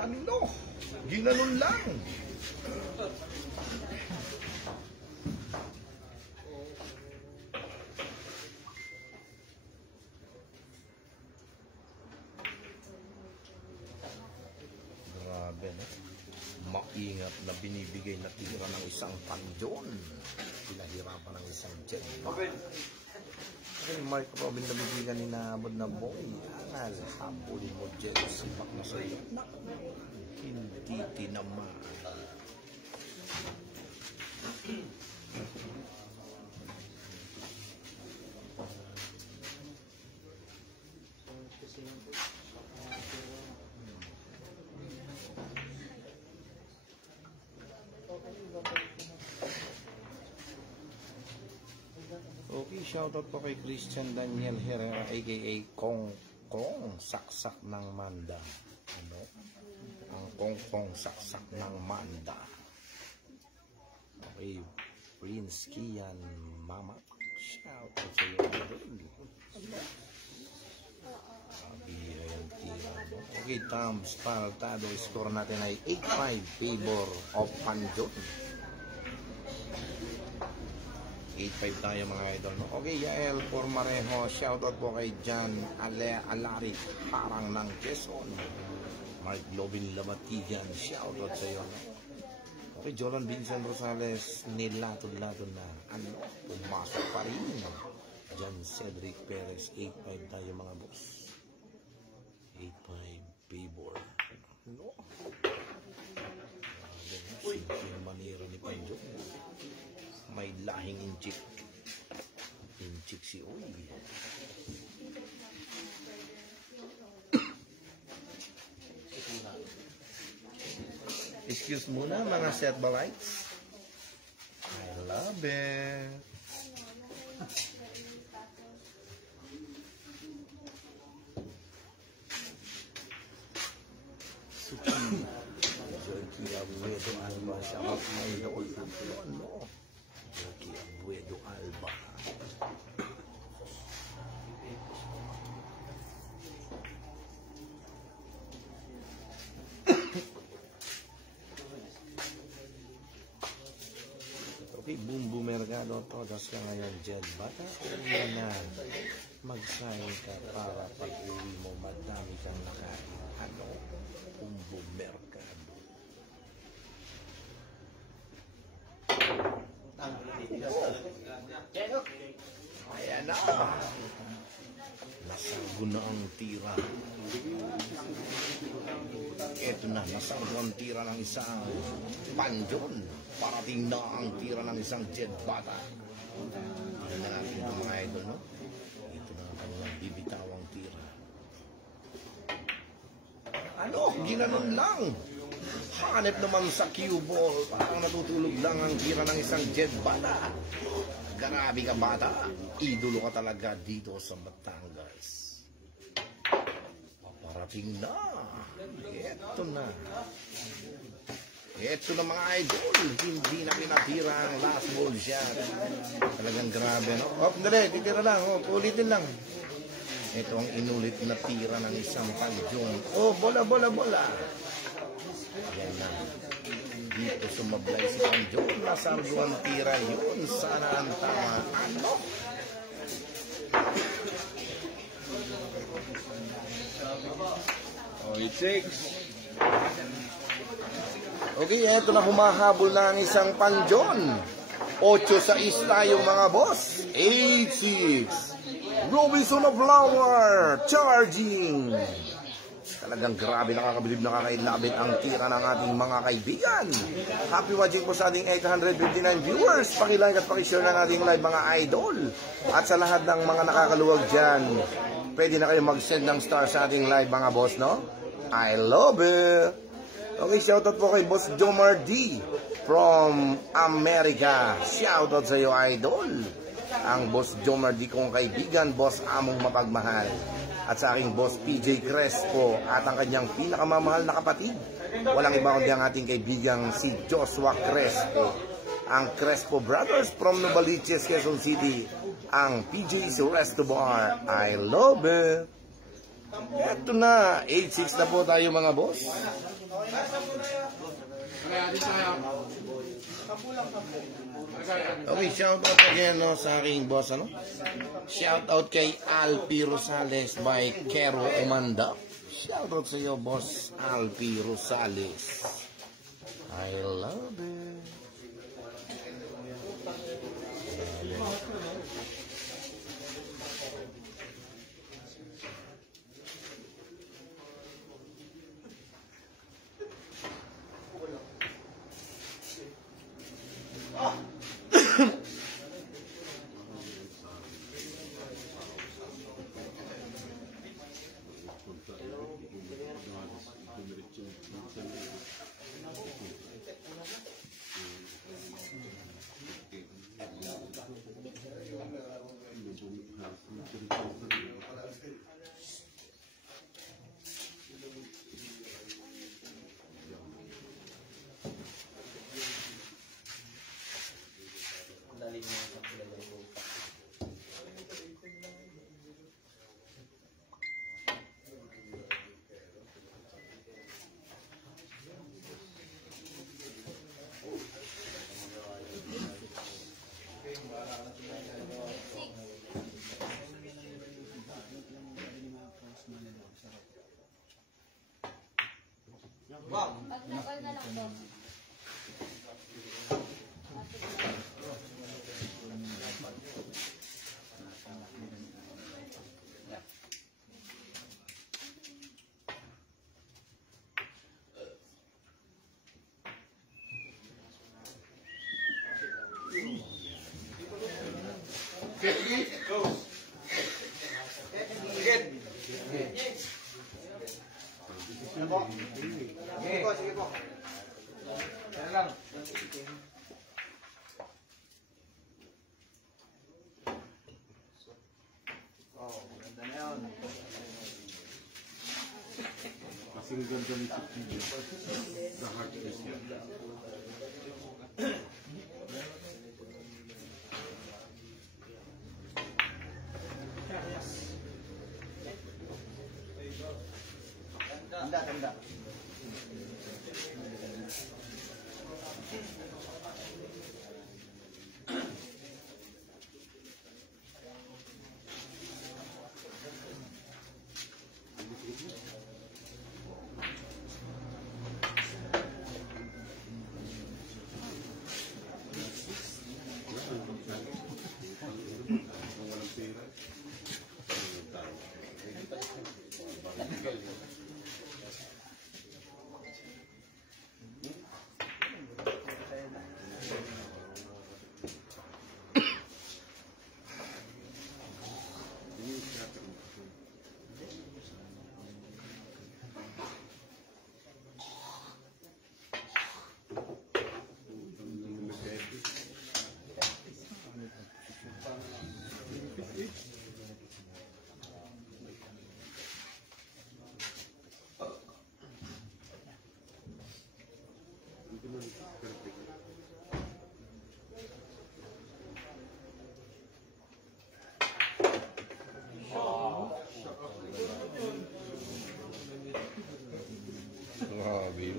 Ano? Ginanon lang. maingat na binibigay na tira ng isang panjon. Pinahirapan ng isang jet. Mark Robin na bibigyan ni Nabod na boy. Angal, habulin mo jet. Sipak na sa'yo. Hindi tinamaan. Okay, shoutout po kay Christian Daniel Herrera aka Kong Kong Saksak ng Manda. Ano? Ang Kong Kong Saksak ng Manda. Okay, Prince Kian Mama. Shoutout sa iyo. Okay, Tams Paltado. Score natin ay 8-5 favor of Panjon. 8-5 tayo mga idol. No? Okay, Yael Pormarejo. Shoutout po kay Jan Alari, Parang ng Quezon. Mark Lobin Labatigan. Shoutout sa iyo. No? Okay, Jolan Vincent Rosales. Nilatod-latod na. Ano? Pumasok pa rin. Jan Cedric Perez. 8-5 tayo mga boss. 8-5 favor. No? Yung manira ni Panjo. May lahing inchik. Inchik si Uy. Excuse muna mga set balites. I love it. Suki. Suki Abuedo Alba. Siya may doon. Ano? Suki Abuedo Alba. Okay, boom boom merkado todos ka ngayon dyan. Bata, uwi na. Mag-sign ka para pag-uwi mo madami kang nakain. Ano? Boom boom merkado. Ayan na. Nasago na ang tira. Ito na, nasago ang tira ng isang Panjon. Parating na ang tira ng isang Jet Bata. Ano na natin ito mga idol, no? Ito na ang kanilang bibitawang tira. Ano? Ginanon lang. Hanep naman sa cue ball. Parang natutulog lang ang tira ng isang Jet Bata. Grabe ka bata. Idolo ka talaga dito sa Batangas. Paparating na. Ito na. Ito na mga idol. Hindi na pinatira ang last ball shot. Talagang grabe, no? Oh, dali. Titira lang. Oh, ulitin lang. Ito ang inulit na tira ng isang Panjon. Oh, bola, bola, bola. Yan na. Dito sumablay si Panjon. Nasardo ang tira yun. Sana ang tama. Ano? Oh, it takes. Okay, eto na humahabol na ang isang Panjon. 8-6 tayo mga boss. 8-6. Robinson of Flower. Charging. Talagang grabe, nakakabilib, nakakailabit ang tira ng ating mga kaibigan. Happy watching po sa ating 859 viewers. Pakilike at pakishare ng ating live mga idol. At sa lahat ng mga nakakaluwag dyan, pwede na kayo mag-send ng star sa ating live mga boss, no? I love it. Okay, shoutout po kay Boss Jomar D from America. Shoutout sa iyo, idol. Ang Boss Jomar D kong kaibigan, Boss Among Mapagmahal. At sa aking Boss PJ Crespo at ang kanyang pinakamamahal na kapatid. Walang iba kundi ang ating kaibigang si Joshua Crespo. Ang Crespo Brothers from Novaliches, Quezon City. Ang PJ's Resto Bar. I love it. Ito na, 8-6 na po tayo mga boss. Okay, shout out again no, sa aking boss, ano? Shout out kay Alpi Rosales by Kero Umanda. Shout out sa iyo, boss Alpi Rosales. I love it. Pag-nakal na lang po. Sige po. Yan lang. Oh, ganda na yun. Kasing ganda ni Chiquillo. The heart is here. Tanda, tanda. Grabe.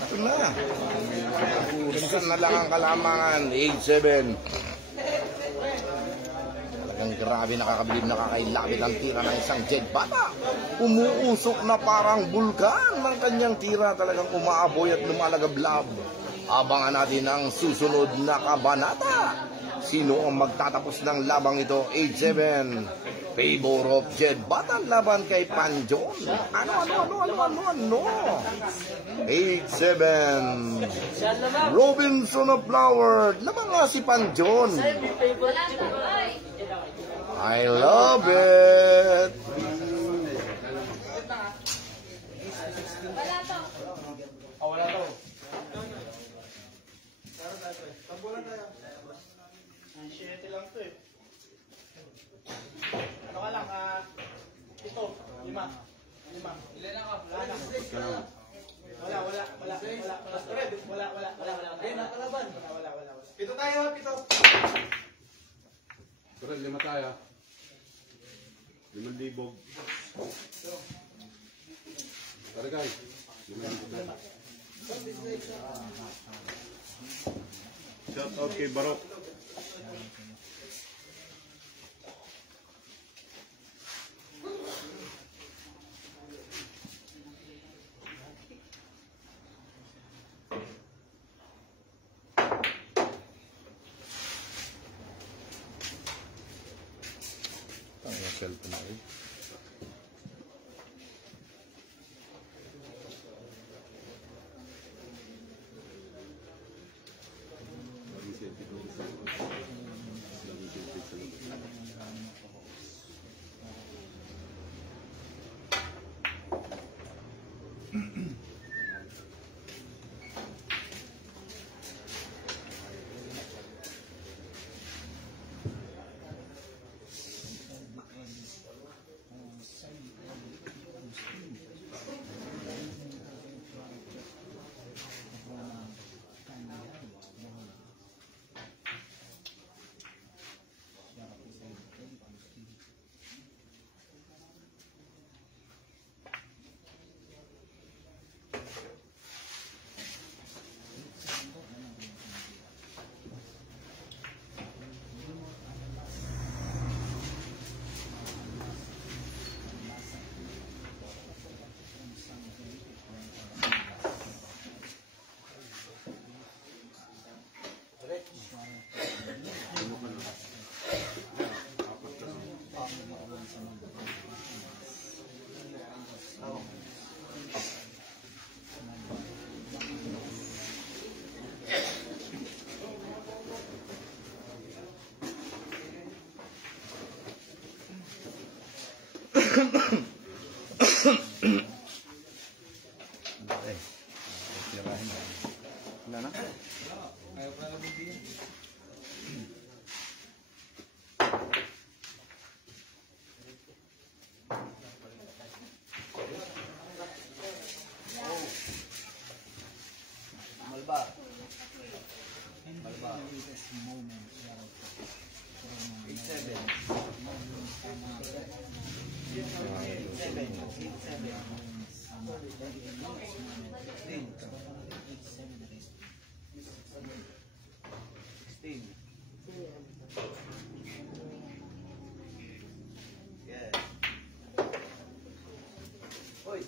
Ito na. Minsan na lang ang kalamangan. 8-7. Talagang grabe, nakakabilib, nakakailapit ang tira ng isang Jed Bata. Umuusok na parang bulkan ng kanyang tira. Talagang umaaboy at lumalagablab. Abangan natin ang susunod na kabanata. Sino ang magtatapos ng labang ito? 8-7. Favor of Jed Bata laban kay Panjon. Ano? 8-7. Robinson of Flower. Laban nga si Panjon. Wala pa, ay. I love it! Wala to. Wala to. Ang shit lang to eh. Ano ka lang, ito, 5. Ilan na ka? Wala. Eh, nakalaban. Wala. Pito tayo, pito. Pero 5 tayo. 5,000. Tara guys. 5,000. Shout out kay Barok. Ang cellphone na rin. Wala na? Ayaw pa lang din. Malba. Malba. 16. Yeah. Oi.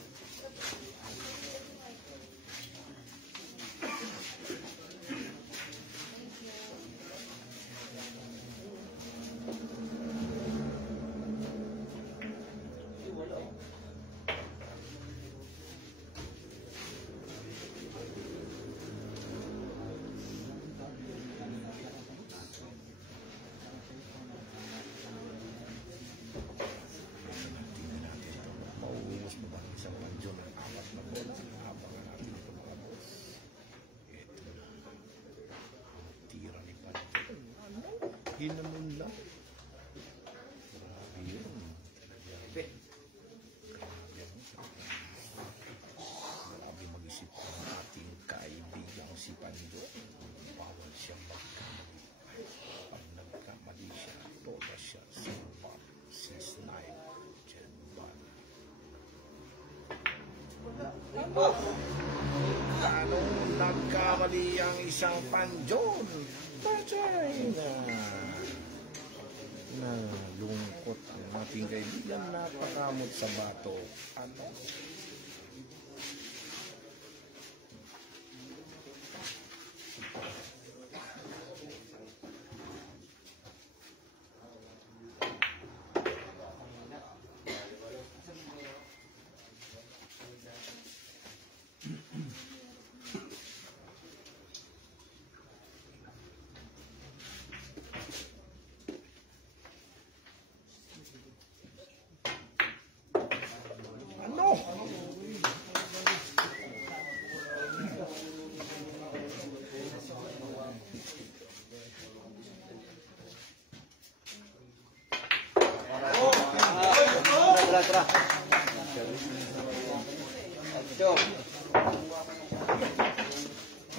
Mauubos mo ba ang isang manjo ng 4 na bola? Abangan natin ito mga boss. Ito na. Tira ni Panjo. Ano? Hinamon lang. Grabe yun. Grabe. Grabe mag-isip ng ating kaibigang si Panjo. Bawal siyang magkamali. Pag nagkamali siya, toda siya si Bob, si Sniper, Jedban. Anong nagkamali ang isang Panjon? Patay na. Lungkot ang ating kaibigan, napakamot sa bato. Ano?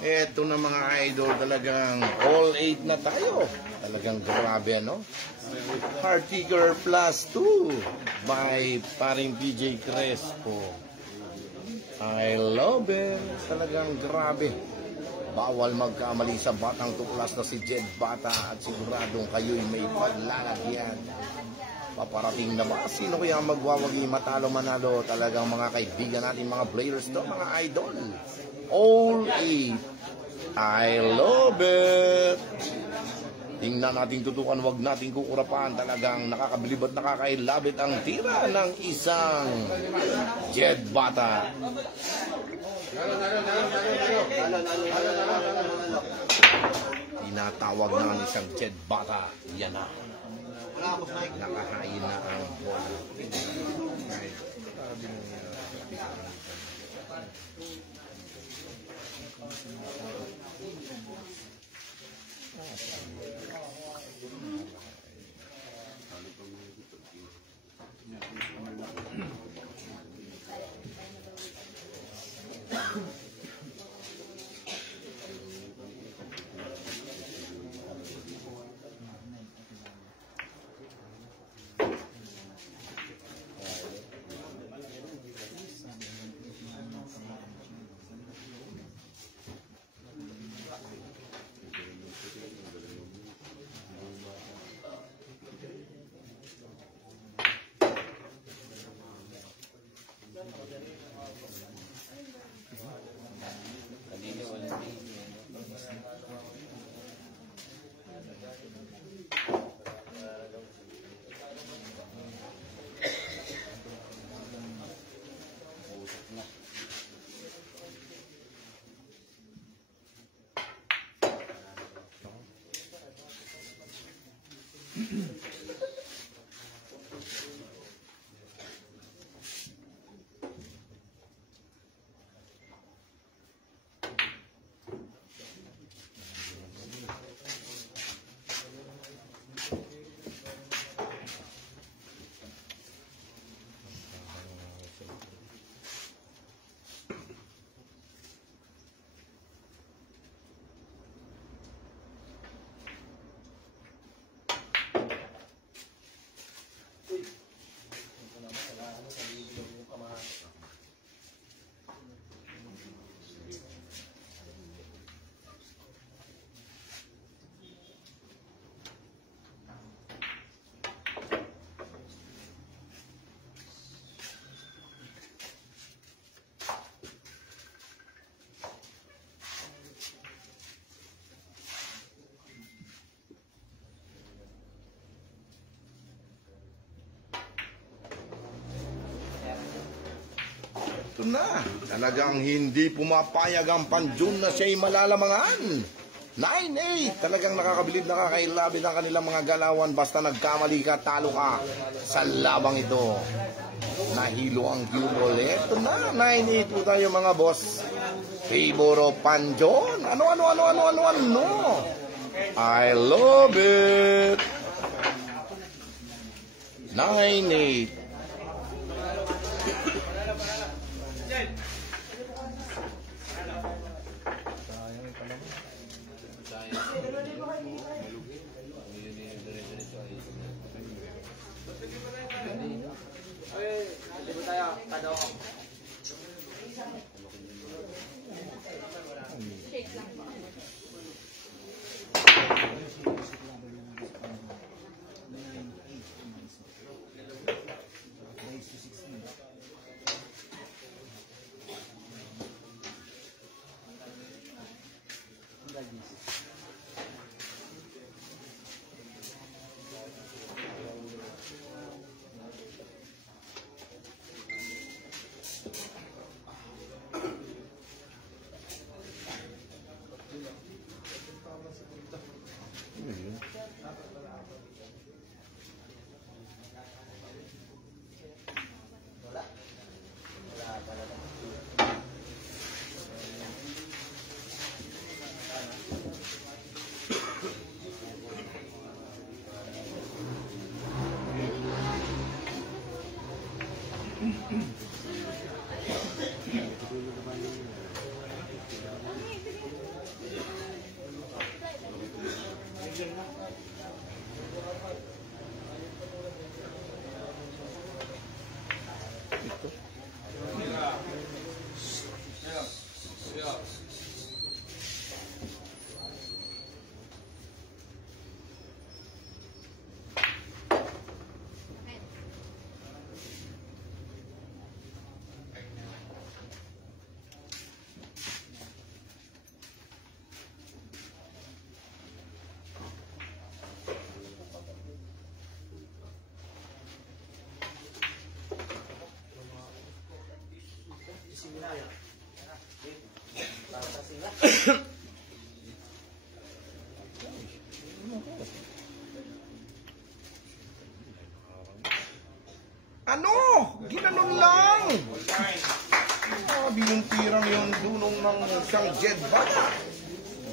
Eto na mga idol, talagang all 8 na tayo. Talagang grabe, ano? Heartseeker plus 2 by paring PJ Crespo. I love it. Talagang grabe. Bawal magkamali sa batang tuklas na si Jed Bata at siguradong kayo'y may paglalagyan. Paparating na ba? Sino kaya magwawagi matalo manalo? Talagang mga kaibigan natin, mga players to, mga idol. All 8. I love it. Tingnan natin tutukan, wag natin kukurapan. Talagang nakakabilib at nakakailabit ang tira ng isang Jed Bata. Tinatawag na ang isang Jed Bata. Yan na. Nakahain na ang bola. Ito na, talagang hindi pumapayag ang Panjun na siya'y malalamangan. 9-8, talagang nakakabilib, nakakailabid ang kanilang mga galawan. Basta nagkamali ka, talo ka sa labang ito. Nahilo ang cue ball. Ito na, 9-8 po tayo mga boss. Favor of Panjun. Ano? I love it. 9-8. Ano? Ginanon lang. Yung tirang yung dunong ng isang jet bata.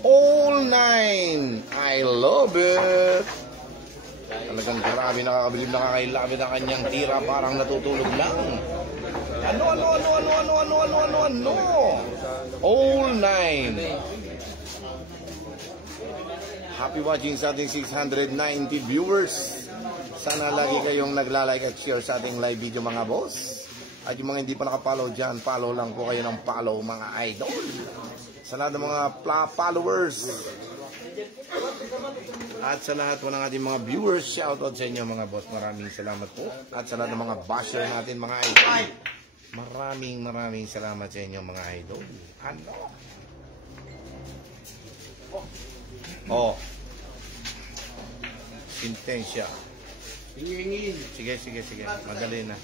All 9. I love it. Talagang grabe, nakakabilib, nakakailabit ang kanyang tira, parang natutulog lang. Ano? All 9. Happy watching sa ating 690 viewers. Sana lagi kayong nagla-like at share sa ating live video mga boss. At yung mga hindi pa nakapollow dyan, follow lang po kayo ng follow mga idol. Sa lahat ng mga followers. At sa lahat po ng ating mga viewers, shoutout sa inyo mga boss. Maraming salamat po. At sa lahat ng mga basher natin mga idol. Maraming salamat sa inyo mga idol. Ano? Oh. Intensya. Sige. Madali na.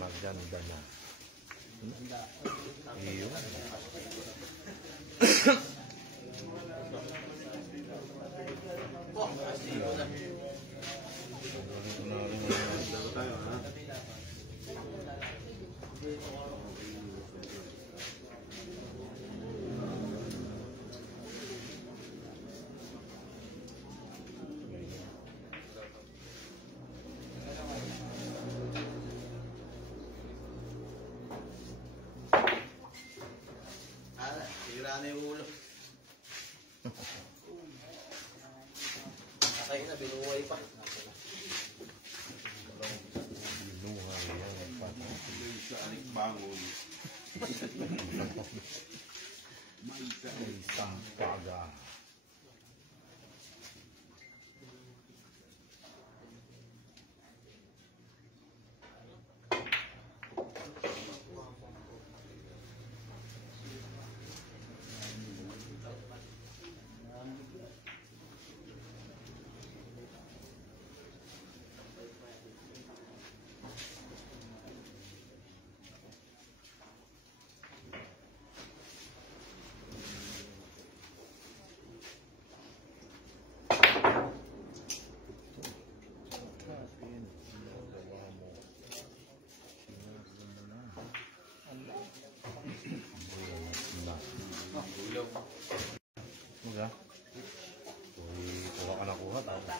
Maganda na. Iyo. Sira na yung ulo. Patay na, binuhay pa. Binuhay yan. Tuloy sa aling bangon. May isang paga. Muga. Kuha ka na kuha. Tapos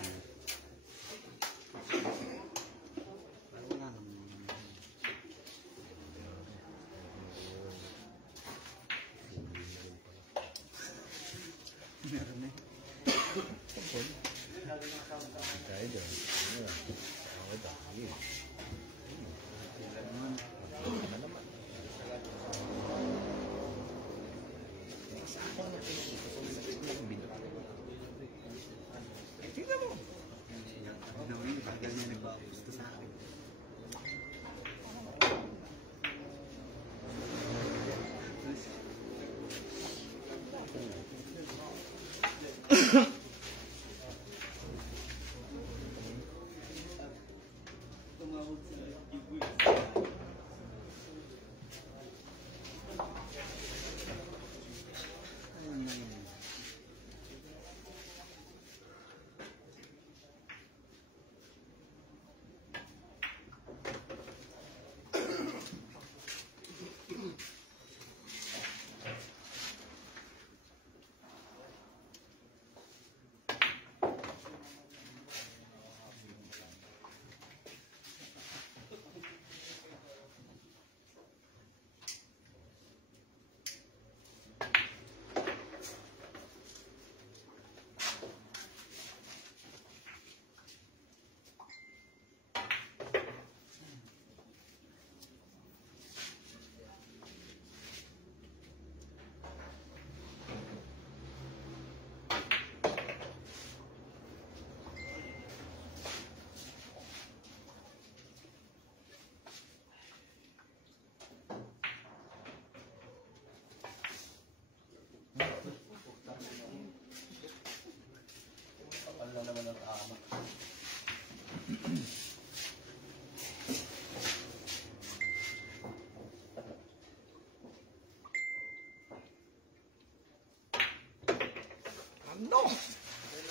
Ano?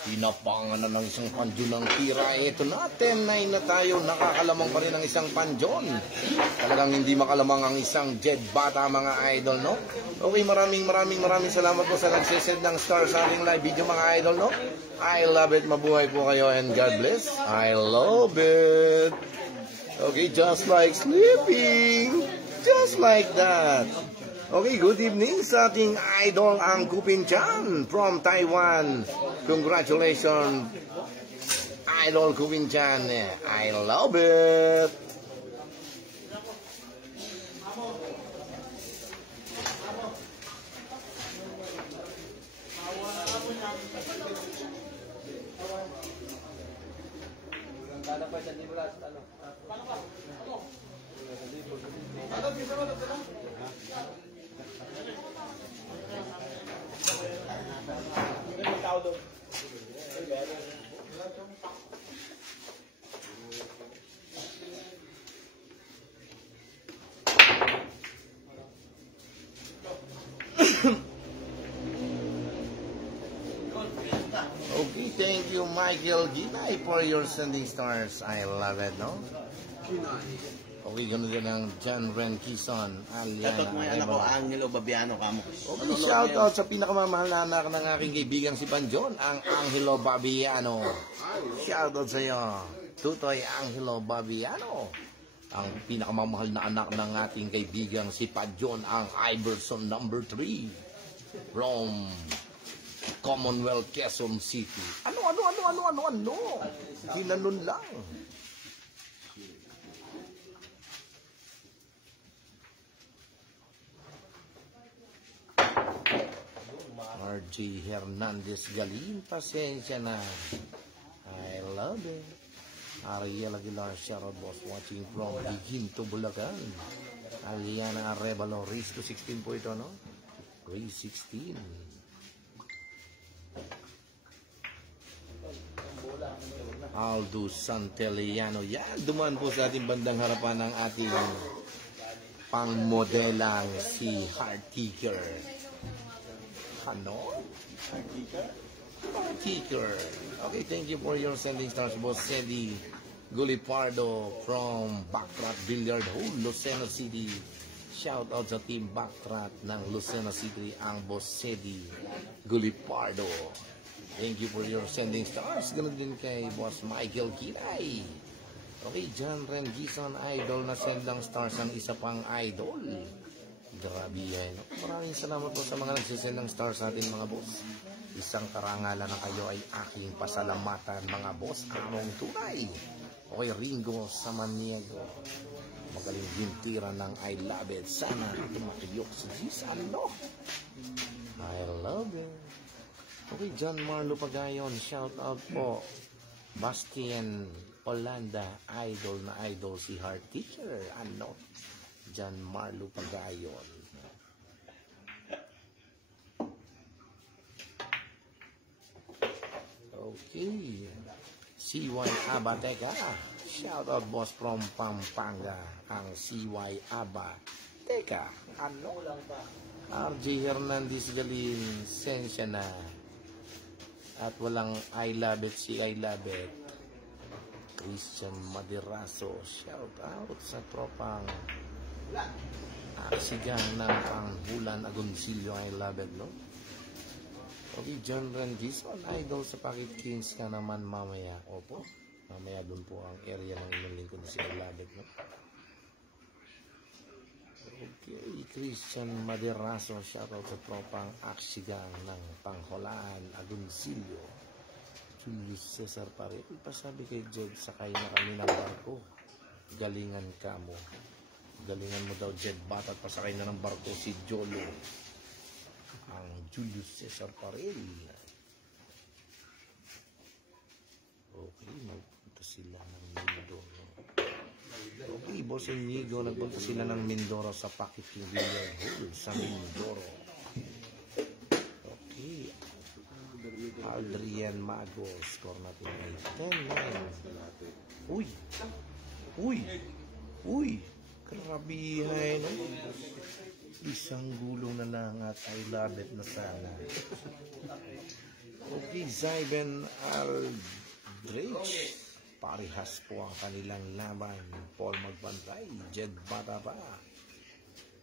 Pinapangan na ng isang pandyon ng tira. Ito na, 10-9 na tayo. Nakakalamang pa rin ang isang pandyon. Talagang hindi makalamang ang isang Jed Bata, mga idol, no? Okay, maraming salamat po sa nagsisend ng star sa ating live video, mga idol, no? I love it. Mabuhay po kayo and God bless. I love it. Okay, just like sleeping. Just like that. Okay, good evening sa ating idol ang Kupin Chan from Taiwan. Congratulations, idol Kupin Chan. I love it. Okay, thank you, Michael Ginay, for your sending stars. I love it, no? Okay, gano'n din ang John Ren Quezon. Shoutout mo yung anak ko, Angelo Babiano Kamo. Okay, shoutout sa pinakamamahal na anak ng aking kaibigan si Panjon, ang Angelo Babiano. Shoutout sa iyo, Tutoy Angelo Babiano. Ang pinakamamahal na anak ng ating kaibigan si Panjon, ang Iverson number 3 from Commonwealth, Quezon City. Ano? Ginanon lang. RJ Hernandez Galim, pasensya na. I love it. Ariel Aguilar, shoutout boss, watching from Biginto, Bulacan. Aliana Arevalo, race to 16 po ito, no? Race 16. Aldo Santeliano. Yan, dumaan po sa ating bandang harapan ng ating pangmodelang si Heart Kicker. Ano? Heart Kicker? Heart Kicker. Okay, thank you for your sending stars, Boss Sedi Gulipardo from Backtrack Billiard Hall, Lucena City. Shout out sa team Backtrack ng Lucena City, ang Boss Sedi Gulipardo. Thank you for your sending stars. Ganun din kay Boss Michael Kinay. Okay, John Ren Gison, idol na sendang stars ang isa pang idol. Grabe yan. Maraming salamat po sa mga nagsisend ng stars natin, mga boss. Isang karangalan na kayo ay aking pasalamatan, mga boss. Anong tunay? Okay, Ringo Samaniego. Magaling bintira ng I love it. Sana tumakiyok sa Gisan, no? I love it. Okay, John Marlo Pagayon, shout out po. Bastian Olanda, idol na idol si Heart Teacher. Ano? John Marlo Pagayon. Okay. CY Aba, teka. Shout out boss from Pampanga. Ang CY Aba. Teka, ano? RJ Hernandez Galin, sensya na. At walang I love it, si I love it. Christian Maderaso, shout out sa tropang sigang ng Panghulan Agoncillo, I love it, no? Okay, John Rangison, idol sa Pakit Kings ka naman mamaya. Opo, mamaya doon po ang area ng inyong lingkod na si I love it, no? Okay, Christian Maderaso, shoutout sa tropang Aksigang ng Pangholaan, Agoncillo. Julius Cesar Parel, pasabi kay Jed, sakay na kami ng barko. Galingan ka mo. Galingan mo daw, Jed Batat, pasakay na ng barko si Jolo. Ang Julius Cesar Parel. Okay, magpunta sila ng Mindoro. Okay, Boss Inigo, nagpunta sila ng Mindoro sa Pakiting Billiard Hall sa Mindoro. Okay. Adrian Mago, score natin ay 10-9. Uy! Uy! Uy! Karabihay na. Isang gulong na lang at I love it na sana. Okay, Zayben Aldrich. Parihas po ang kanilang laban. Paul magbantay, Jed bata pa.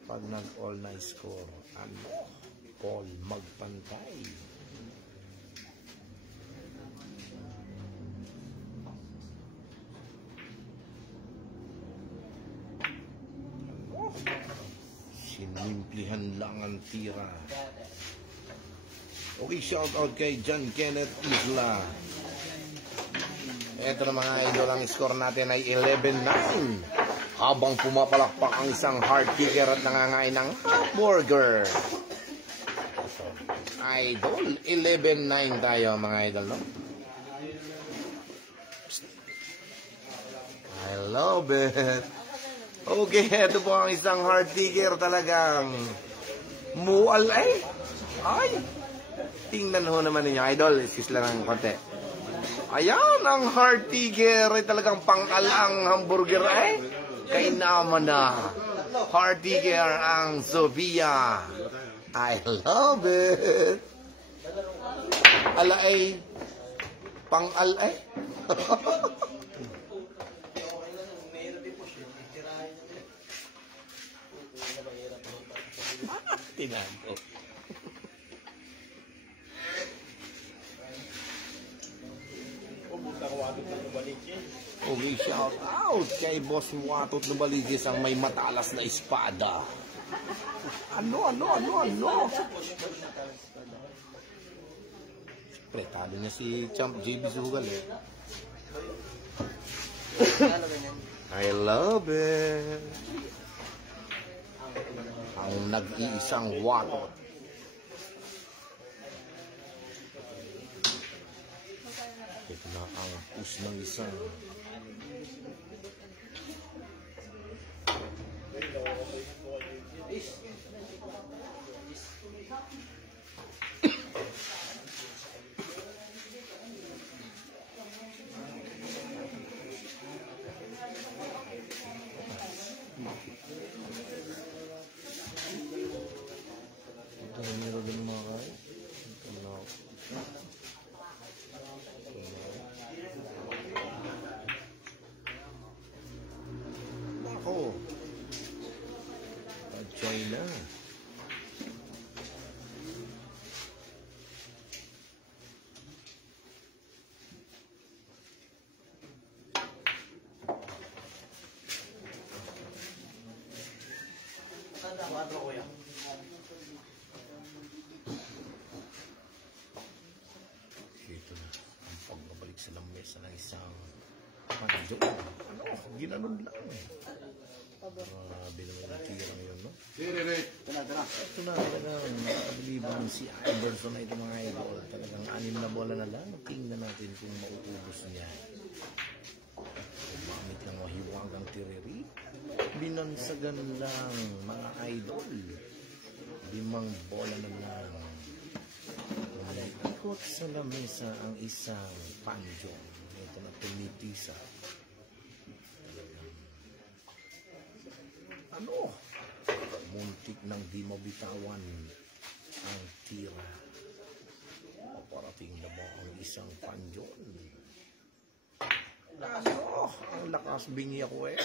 Pag nag-all na score, ano? Paul magbantay. Ano? Sinimplihan lang ang tira. Okay, shout out kay John Kenneth Isla. Ito na mga idol, ang score natin ay 11-9. Habang pumapalakpak ang isang hard kicker at nangangain ng hamburger. Idol, 11-9 tayo mga idol, no? I love it. Okay, ito po ang isang hard kicker talagang mual ay. Ay! Tingnan ho naman ninyo, idol. Excuse lang ng konti. Ayan, ang hard tiger ay talagang pang-alang hamburger ay. Kainaman na. Hard tiger ang Sofia. I love it. Alay. Pang-alay. Tinanto. Okay, shout out kay Boss Watot Nubaligis, ang may matalas na espada. Ano? Siyempre, talo niya si Champ JB Sugal eh. I love it. Ang nag-iisang Watot. Ito na ang push ng isang China. Ito na ang pagbabalik sa lamesa ng isang panjo. Ano? Ginanon lang. Grabe naman yung tira ngayon, no? Ito na talagang nakabiliban si Iverson na ito mga idol. Talagang 6 na bola na lang. Tingnan natin kung mautubos niya. Gumamit lang mahiwagang tireri. Binansagan lang mga idol. 5 bola na lang. Ikot sa lamesa ang isang panjo. Ito na tumitisa. Ano? Muntik nang di mabitawan ang tira. Paparating na ba ang isang panjon? Ano? Ang lakas bingi ako eh.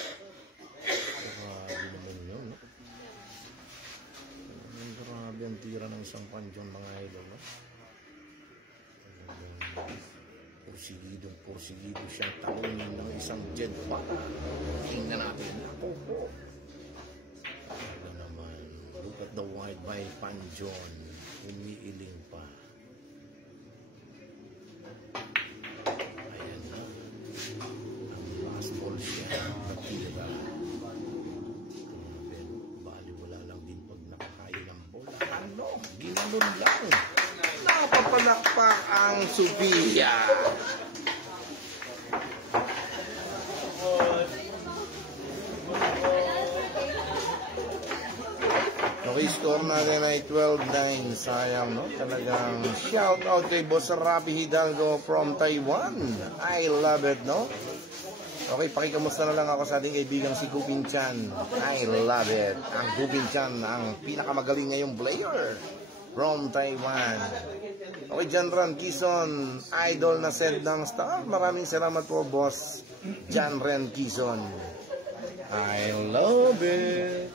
Grabe naman yun. No? Grabe ang tira ng isang panjon mga idol. No? Porsigido siyang talunin ng isang jet bata. Tingnan natin. Ako po. the white by Panjon. Umiiling pa. Ayan na. Ang last ball siya. Natira. Pero bali wala lang din pag nakakain ng bola. Ano? Ginanon lang. Napapalakpak ang Sophia. Okay, score natin ay 12-9. Sayang, no? Talagang shout out kay Boss Rapi Hidalgo from Taiwan. I love it, no? Okay, pakikamusta na lang ako sa ating kaibigang si Gupin Chan. I love it. Ang Gupin Chan, ang pinakamagaling ngayong player from Taiwan. Okay, Janran Quezon, idol na send ng star. Maraming salamat po, Boss Janran Quezon. I love it.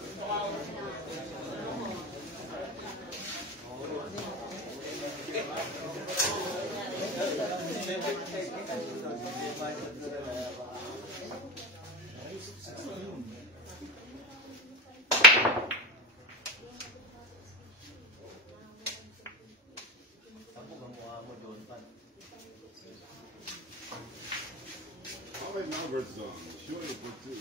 Always number song. Sure, for two.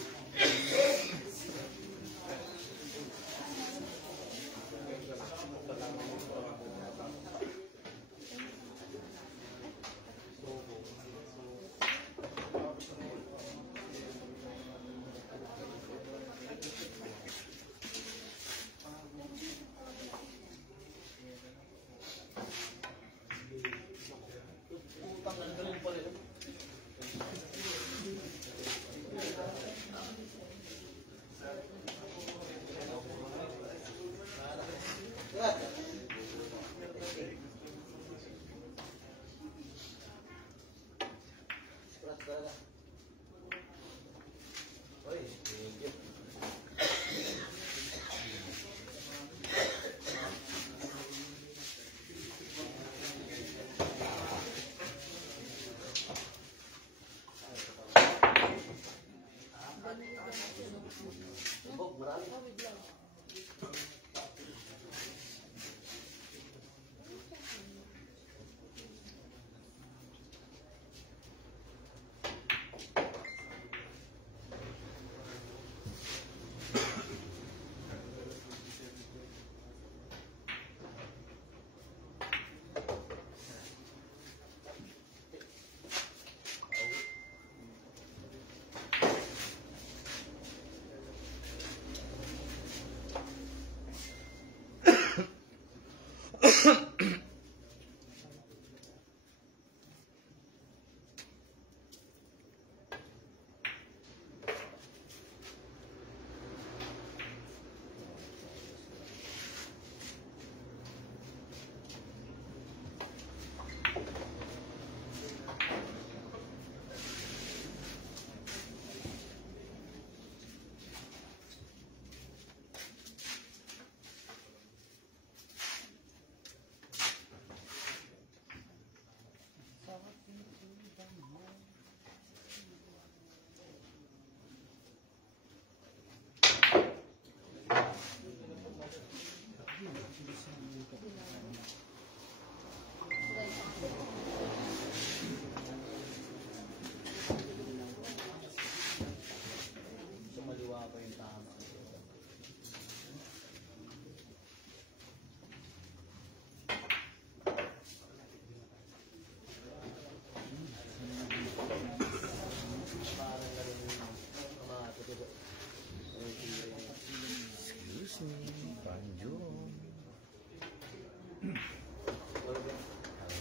Panjong.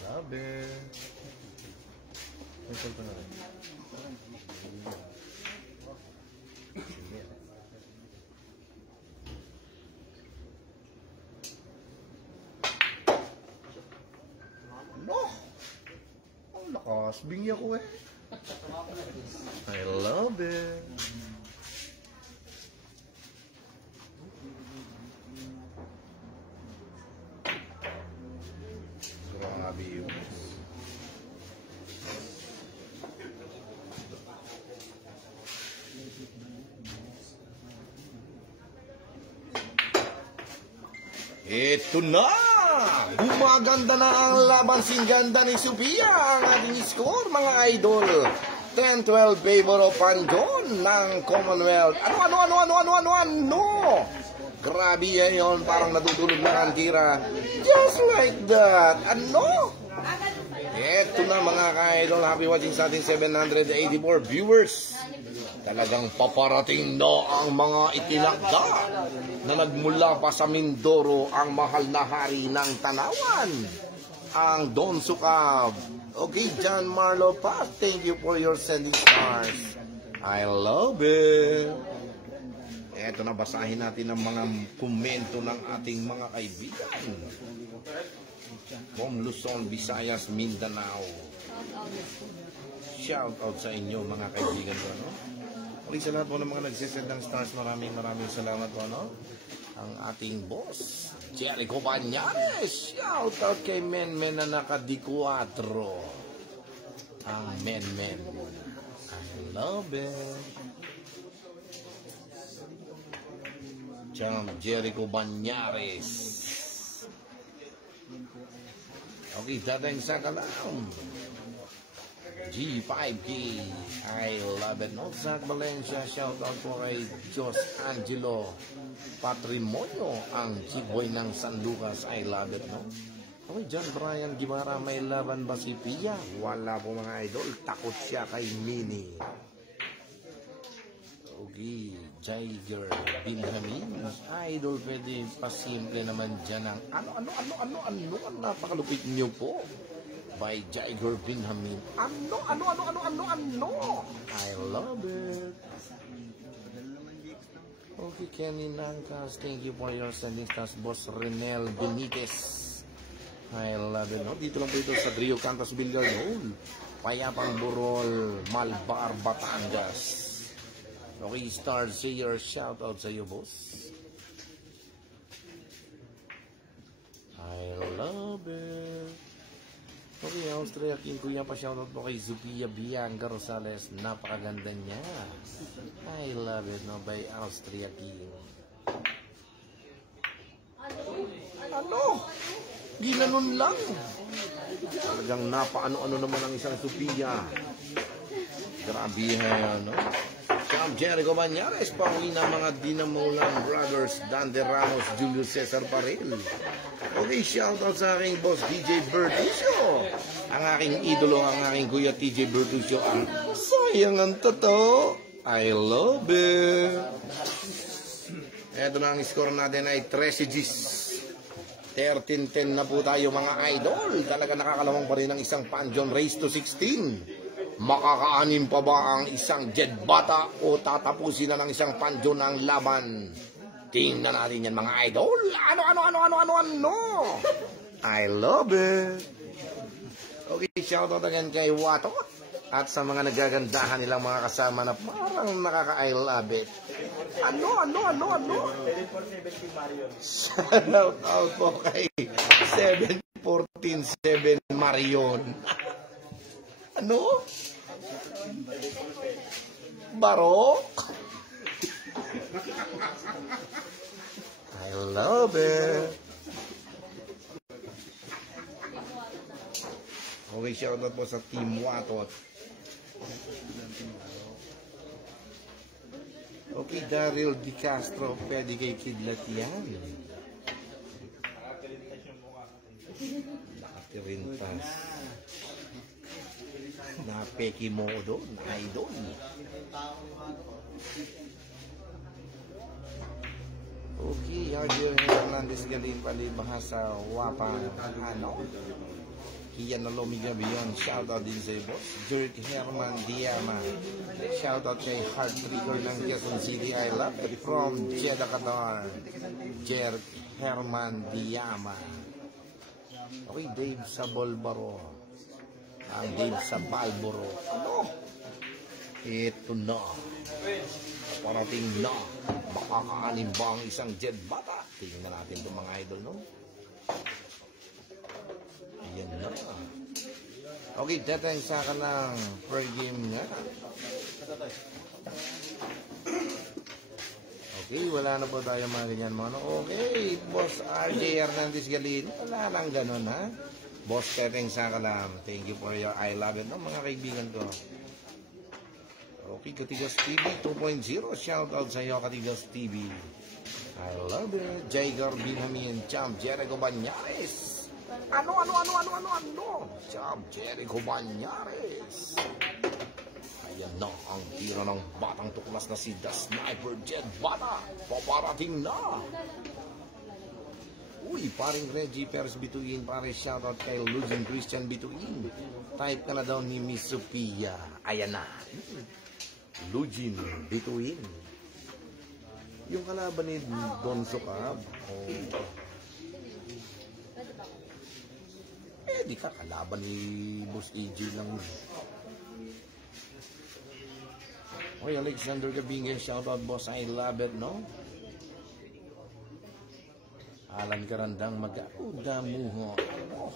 Halabe. Ito pa na rin. Sige. No! Ang lakas. Bingi ako eh. I love it. Grabe yun. Ito na! Gumaganda na ang laban singganda ni Sophia. Ang ating score, mga idol. 10-12 favor of Panjon ng Commonwealth. Ano? Grabe yan, parang natutulog na ang tira. Just like that. Ano? Ito na mga ka-idol. Happy watching sa ating 784 viewers. Talagang paparating na ang mga itinakda na nagmula pa sa Mindoro, ang mahal na hari ng Tanawan, ang Don Sukab. Okay, John Marlo Pat, thank you for your sending stars. I love it. Eto na, basahin natin ang mga komento ng ating mga kaibigan. From Luzon, Visayas, Mindanao. Shout out sa inyo mga kaibigan ko, no? Okay, sa lahat po ng mga nagsisend ng stars, maraming salamat po, no? Ang ating boss, Jericho Banyares. Shout out kay Men na naka-D4. Ang Men. I love it. Jericho Banyares. Okay, dating sa kalam. G5K. I love it. No, Zach Valencia. Shout out po kay Jos Angelo Patrimonio, ang G-boy ng San Lucas. I love it, no? Okay, John Brian Guimara, may laban ba si Pia? Wala po mga idol. Takot siya kay Mini. Okay, Jiger Binhamin. Idol, pwede pasimple naman dyan ang ano, napakalupit niyo po. By Jiger Binhamin. Ano? I love it. Okay, Kenny Nangkas, thank you for your sending stars. Boss Renel Benitez. I love it. No? Dito lang po ito sa Rio Cantas Billiard Hall. Payapang Burol, Malbar, Batangas. Okay, Star Sayer, shout out sa iyo, boss. I love it. Okay, Austria King Kuya pa shoutout po kay Zupia Bianca Rosales. Napakaganda niya. I love it, no, by Austria King. Ano? Ginanon lang. Talagang napaano-ano naman ang isang Zupia. Grabe yan, no? Siyam Jericho Banyares, pauwi na mga Dinamulang Brothers, Dante Ramos, Julio Cesar Parel. Okay, shoutout sa aking boss DJ Bertuccio. Ang aking idolo, ang aking kuya TJ Bertuccio. Ang sayang ang totoo. I love it. Ito na ang score natin ay 13 Gs. 13-10 na po tayo mga idol. Talaga nakakalawang pa rin ang isang Panjon race to 16. Makakaanim pa ba ang isang Jed Bata o tatapusin na ng isang Panjon ang laban? Tingnan natin yan mga idol. Ano? I love it. Okay, shoutout again kay Watot. At sa mga nagagandahan nilang mga kasama na parang nakaka-I love it. Ano? Shout out po kay 714-7 Marion. Ano? Barok? I love it. Okay, shoutout po sa Team Watot. Okay, Daryl Di Castro, pwede kay Kidlat yan. Nakatirintas. Napeki mo doon, idol. Okay, Argel Hernandez Galin Pali Bahasa Wapang Ano. Kian na Lomiga Beyond, shoutout din sa boss. Dirk Herman Diama. Shoutout kay Heart Trigger ng Quezon City. I love it from Jeddah, Qatar. Dirk Herman Diama. Okay, Dave Sabolbaro. Ang Dave Sabalbaro. Ano? Ito na. Parating na. Makakaanin ba ang isang Jed Bata? Tingnan natin itong mga idol, no? Ayan na. Okay, datang sa ka ng per game nga. Okay, wala na po tayo mga ganyan mga ano. Okay, Boss RJ Hernandez Galino. Wala lang ganun, ha? Boss Teteng Sakalam. Thank you for your I love it, no, mga kaibigan ko. Okay, Katigas TV 2.0. Shout out sa iyo, Katigas TV. I love it. Jager Binhamin. Champ Jericho Banyares. Ano? Champ Jericho Banyares. Ayan na ang tira ng batang tuklas na si The Sniper Jet Bata. Paparating na. Uy, paring Reggie Perez Bituin. Pare shoutout kay Lugin Christian Bituin. Type ka na daw ni Miss Sophia. Ayan na. Lugin Bituin. Yung kalaban ni Don Socab. Oh. Di ka kalaban ni Boss AJ lang. Oy, Alexander Gabingen, shoutout boss, I love it, no? Alan Karandang mag-audamuho. Oh.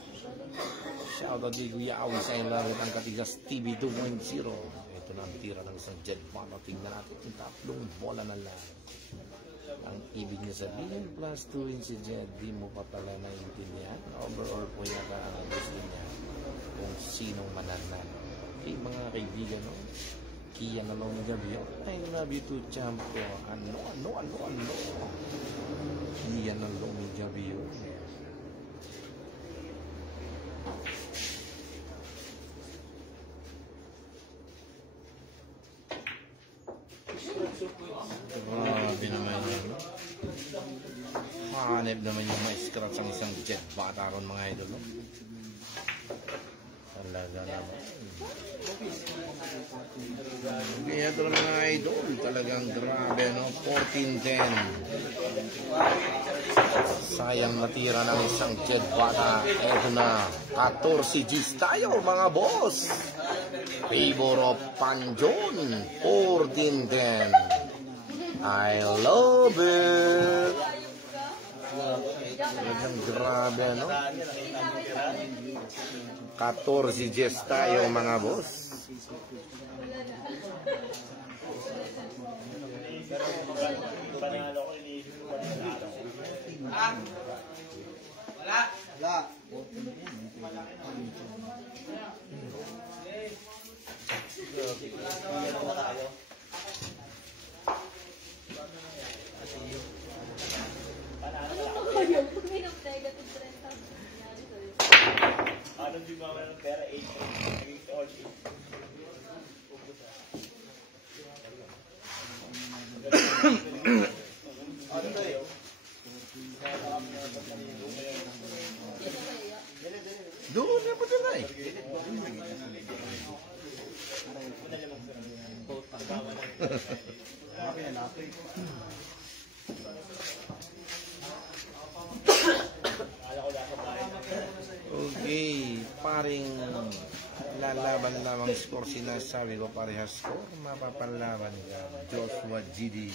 Shoutout di Kuya Awis, I love it, ang Katigas TV 2.0. Ito na ang tira ng isang jet bomb. Tingnan natin, yung tatlong bola na lang. Ang ibig niya sabihin, plus 2 rin si Jet, di mo pa pala naiintindihan. Overall po yata ang gusto niya kung sinong mananalo. Okay, mga kaibigan, no? Kian na long gabi. I love you too, champ ko. Ano? Kian na long gabi. Grabe naman yun. Hanep naman yung ma-scratch ang isang jet bata ron mga idol. Talaga naman. Okay, ito na mga idol. Talagang grabe, no? 14-10. Sayang natira ng isang jet bata. Ito na. 14 G's tayo, mga boss. Favor of Panjon. 14-10. I love it. Talagang grabe, no? 14 G's tayo, mga boss. Wala. Anong di ba ng pera 8 all Doon na po doon ay. Okay, paring lalaban lamang score sinasabi ko parehas score, mapapalaban ka. Joshua GD.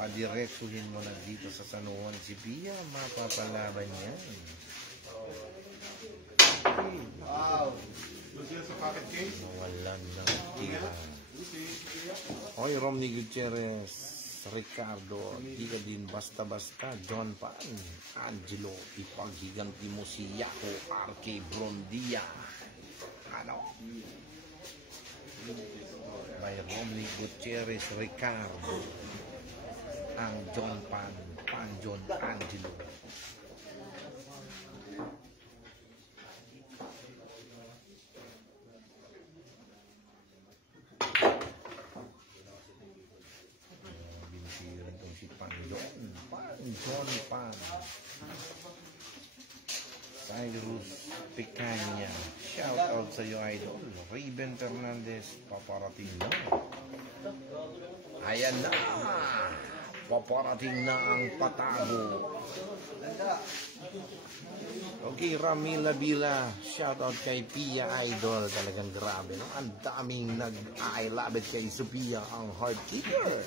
Padiretsuhin mo na dito sa San Juan si Pia, mapapalaban yan. Okay. Wow. Gusto yan sa pocket case? Nawalan ng tira. Oy, Romney Gutierrez, Ricardo, di ka din basta-basta. John Pan, Angelo, ipaghiganti mo si Yako, RK Brondia. Ano? May Romney Gutierrez, Ricardo, ang John Pan, John Angelo. John Pan, Cyrus Picanya, shout out sa iyo idol. Raven Fernandez, paparating na. Ayan na, paparating na ang patago. Okay, Ramila Bila, shout out kay Pia Idol. Talagang grabe, no? Ang daming nag-I love it kay Sophia, ang heart keeper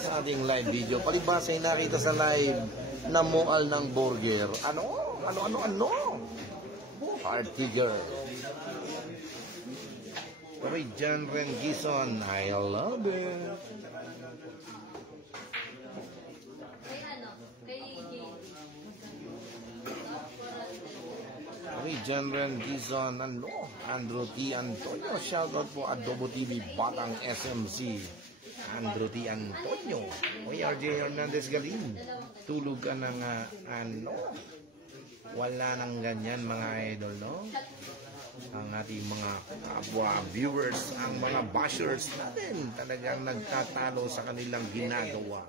sa ating live video. Palibasa ay nakita sa live na mual ng burger. Ano? Heart keeper. Okay, John Rengison, I love it. Okay, General Gizon, Andrew T. Antonio, shoutout po Adobo TV, Batang SMC. Andrew T. Antonio. Okay, RJ Hernandez Galing. Tulog ka ng wala nang ganyan mga idol, no? Ang ating mga kapwa viewers, ang mga bashers natin talagang nagtatalo sa kanilang ginagawa.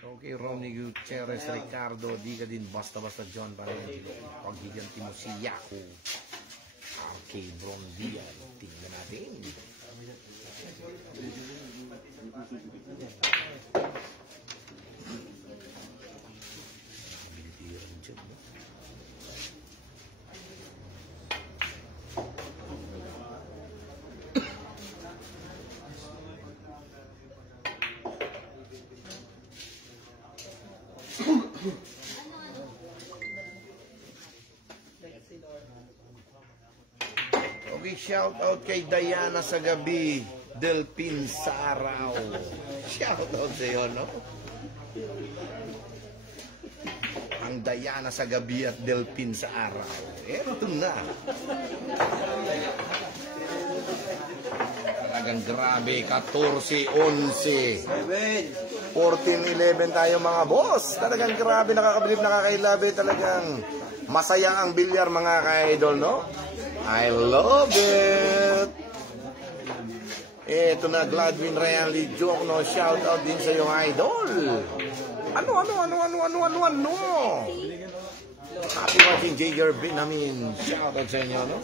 Okay, Ronnie Gutierrez, Ricardo, di ka din basta-basta John Barrel. Paghiganti mo si Yako. Okay, Bron Diaz. Tingnan natin. Okay, shout out kay Diana sa gabi, Delpin sa araw. Shout out sa iyo, no? Ang Diana sa gabi at Delpin sa araw. Eto na. Talagang grabe, 14, 11. 14-11 tayo mga boss. Talagang grabe, nakakabilib, nakakailabi. Talagang masaya ang bilyar mga ka-idol, no? I love it. Eto na, Gladwin Reality Joke, no? Shout out din sa iyong idol. Ano? Happy watching J.R. Benjamin. Shout out sa inyo, no?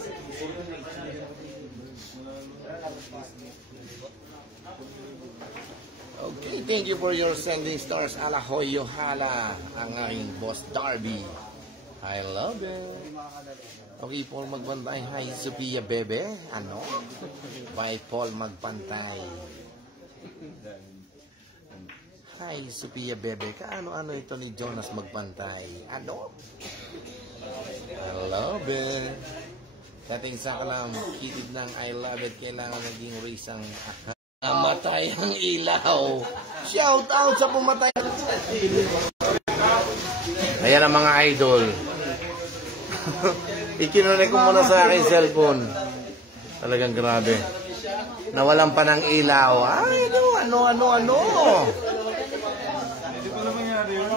Okay, thank you for your sending stars. Alahoyo hala, ang aking boss Darby. I love it. Okay, Paul Magbantay. Hi, Sophia Bebe. Ano? Bye, Paul Magpantay. Hi, Sophia Bebe. Kaano-ano ito ni Jonas Magpantay? Ano? I love it. Kating sa kalam, kitid ng I love it. Kailangan naging race ang namatay ang ilaw. Shout out sa pumatay. Ayan ang mga idol. Ikinunik ko muna sa aking cellphone. Talagang grabe. Nawalan pa ng ilaw. Ay, ano? Hindi pa naman nangyari yun.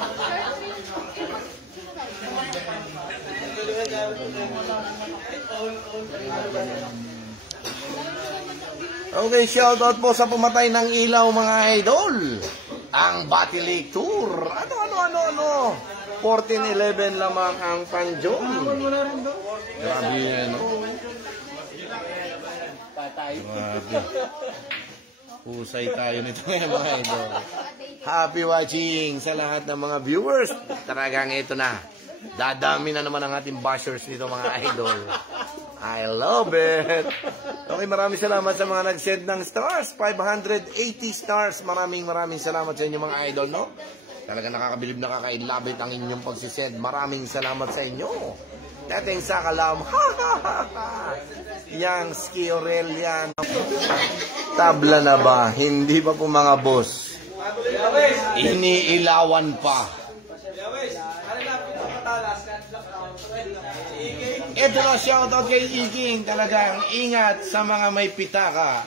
Okay, shoutout po sa pumatay ng ilaw mga idol. Ang Battle Lake Tour. Ano? 14-11 lamang ang panjong. Grabe yan, no? Grabe. Pusay tayo nito ngayon mga idol. Happy watching sa lahat ng mga viewers. Talagang ito na. Dadami na naman ang ating bashers nito mga idol. I love it. Okay, maraming salamat sa mga nag-send ng stars. 580 stars. Maraming salamat sa inyo mga idol, no? Talaga nakakabilib, nakakailabit ang inyong pagsisend. Maraming salamat sa inyo. Dating sa kalam. Yang Skiorel yan. Tabla na ba? Hindi pa po mga boss. Iniilawan pa. Ito na, shoutout kay Iking. Talagang ingat sa mga may pitaka.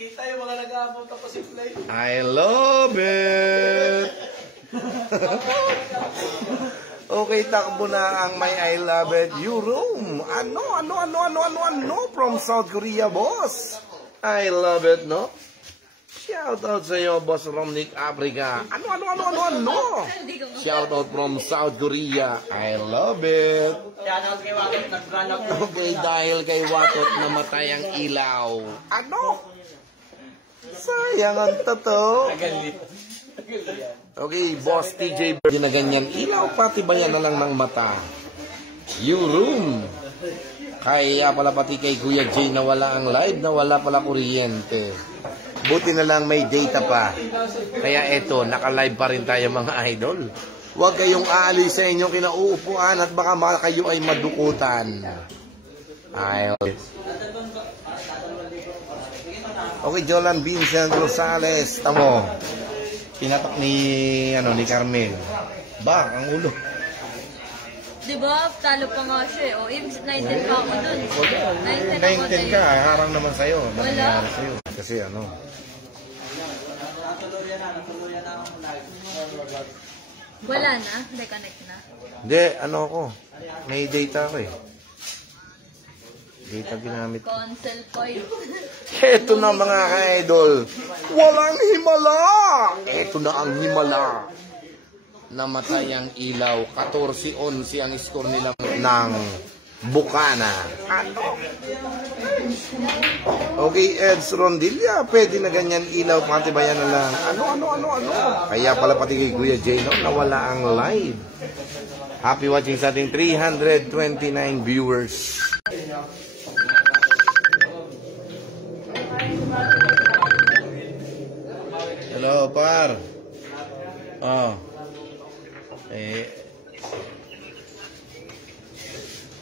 Kita yung mga nag-aabot tapos yung play. I love it. Okay, takbo na ang may I love it. You room. Ano? From South Korea, boss. I love it, no? Shoutout sa iyo, Boss Romnick Africa. Ano? Shoutout from South Korea. I love it. Shoutout kay Watot, nag-run up. Okay, dahil kay Watot namatay ang ilaw. Ano? Sayang ang totoo. Okay, Boss TJ Bird na ganyan. Ilaw, pati ba yan na lang ng mata? You room. Kaya pala pati kay Kuya J na wala ang live, na wala pala kuryente. Buti na lang may data pa. Kaya eto, naka-live pa rin tayo mga idol. Huwag kayong aalis sa inyong kinauupuan at baka kayo ay madukutan. Okay, Jolan Vincent Rosales. Tamo. Pinatak ni Carmel. Bak, ang ulo. Diba? Talo pa nga siya eh. O, ibig 9-10 pa ako dun. 9-10 ako 9-10 ka, harang naman sa'yo. Wala. Nangyari sa'yo. Kasi Wala na? Hindi, connect na. Hindi, ako. May data ako eh. Data ginamit. Console point. Eto na mga ka-idol. Walang himala! Eto na ang himala. Namatay ang ilaw. 14-11 ang score nila ng Bukana. Okay, Eds Rondilla. Pwede na ganyan ilaw. Patibayan na lang. Ano? Kaya pala pati kay Kuya J, nawala ang live. Happy watching sa ating 329 viewers. Hello, par.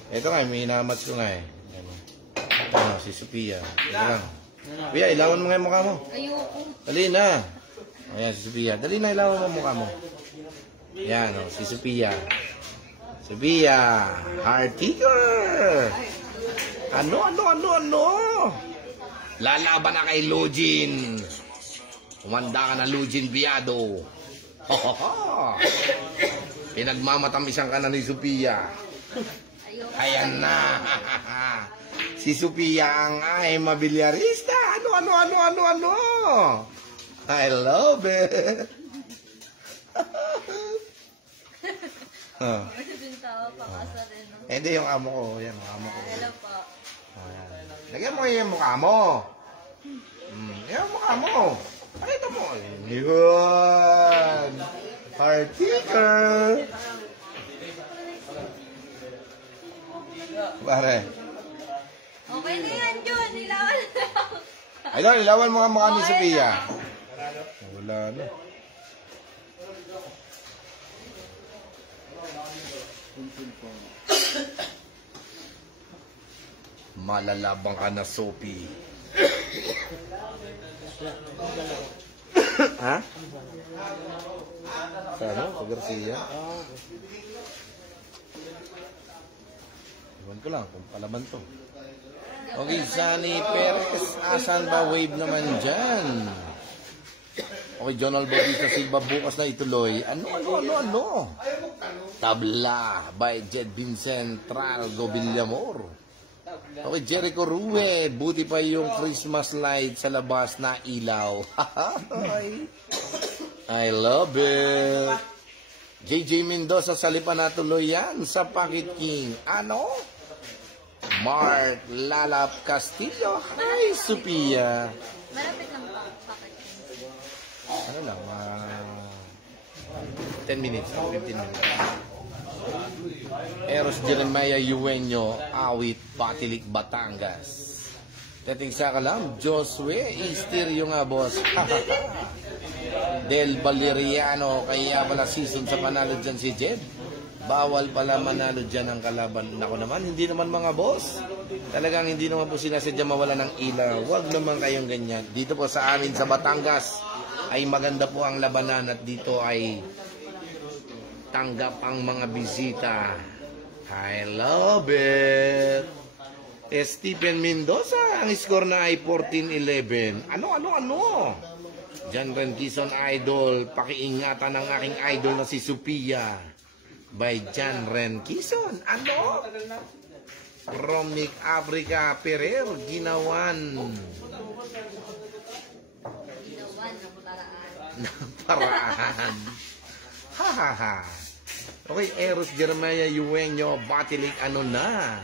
Ito nga, may inamatch ko nga eh. Si Sophia. Sophia, ilawan mo nga yung mukha mo. Ayoko. Dali na. Ayan, si Sophia. Dali na, ilawan mo yung mukha mo. Yan, si Sophia. Sophia, Heartiger. Ano? Lalaban na kay Lujin. Umanda ka na, Lujin Biado. Pinagmamatamisan ka na ni Sophia. Ayan na. Si Sophia ang ay mabilyarista. Ano? I love it. Kasi din tao, pakasa rin. Hindi, yung amo ko. Yan, yung amo ko. Hello po. Lagyan mo yung mukha mo. Yung mukha mo. Pakita mo. Yun. Heartiger. Pare. Okay na yan, John. Ilawan na ako. Ayun, ilawan mo nga mukha ni Sophia. Wala na. Malalabang ka na, Sophie. Ha? Sa ano? Sa Garcia? Iwan ko lang kung palaban to. Okay, Sunny Perez. Asan ba wave naman dyan? Okay, John Albautista Silva bukas na ituloy. Ano? Tabla by Jed Vincent Tralgo Villamor. Okay, Jericho Rue. Buti pa yung Christmas light sa labas na ilaw. I love it. JJ Mendoza sa lipa na tuloy yan sa Pocket King. Ano? Mark Lalap Castillo. Hi, Sophia. Malapit lang pa. Bakit? Ano lang, 10 minutes, 15 minutes. Eros Jeremiah Eugenio, Awit, Batilik, Batangas. Teting sa kalam, Josue, Easter yung nga, boss. Del Valeriano, kaya pala season sa panalo dyan si Jed. Bawal pala manalo dyan ang kalaban. Nako naman, hindi naman mga boss. Talagang hindi naman po sinasadya mawala ng ilaw. Huwag naman kayong ganyan. Dito po sa amin sa Batangas ay maganda po ang labanan at dito ay tanggap ang mga bisita. I love it. Stephen Mendoza, ang score na ay 14-11. Ano? John Renkison Idol, pakiingatan ng aking idol na si Sophia. By John Renkison. Ano? Romic Africa Pereira, Ginawan. Ginawan ng paraan. Paraan. Ha. Okay, Eros Jeremiah Eugenio, Batilik, ano na?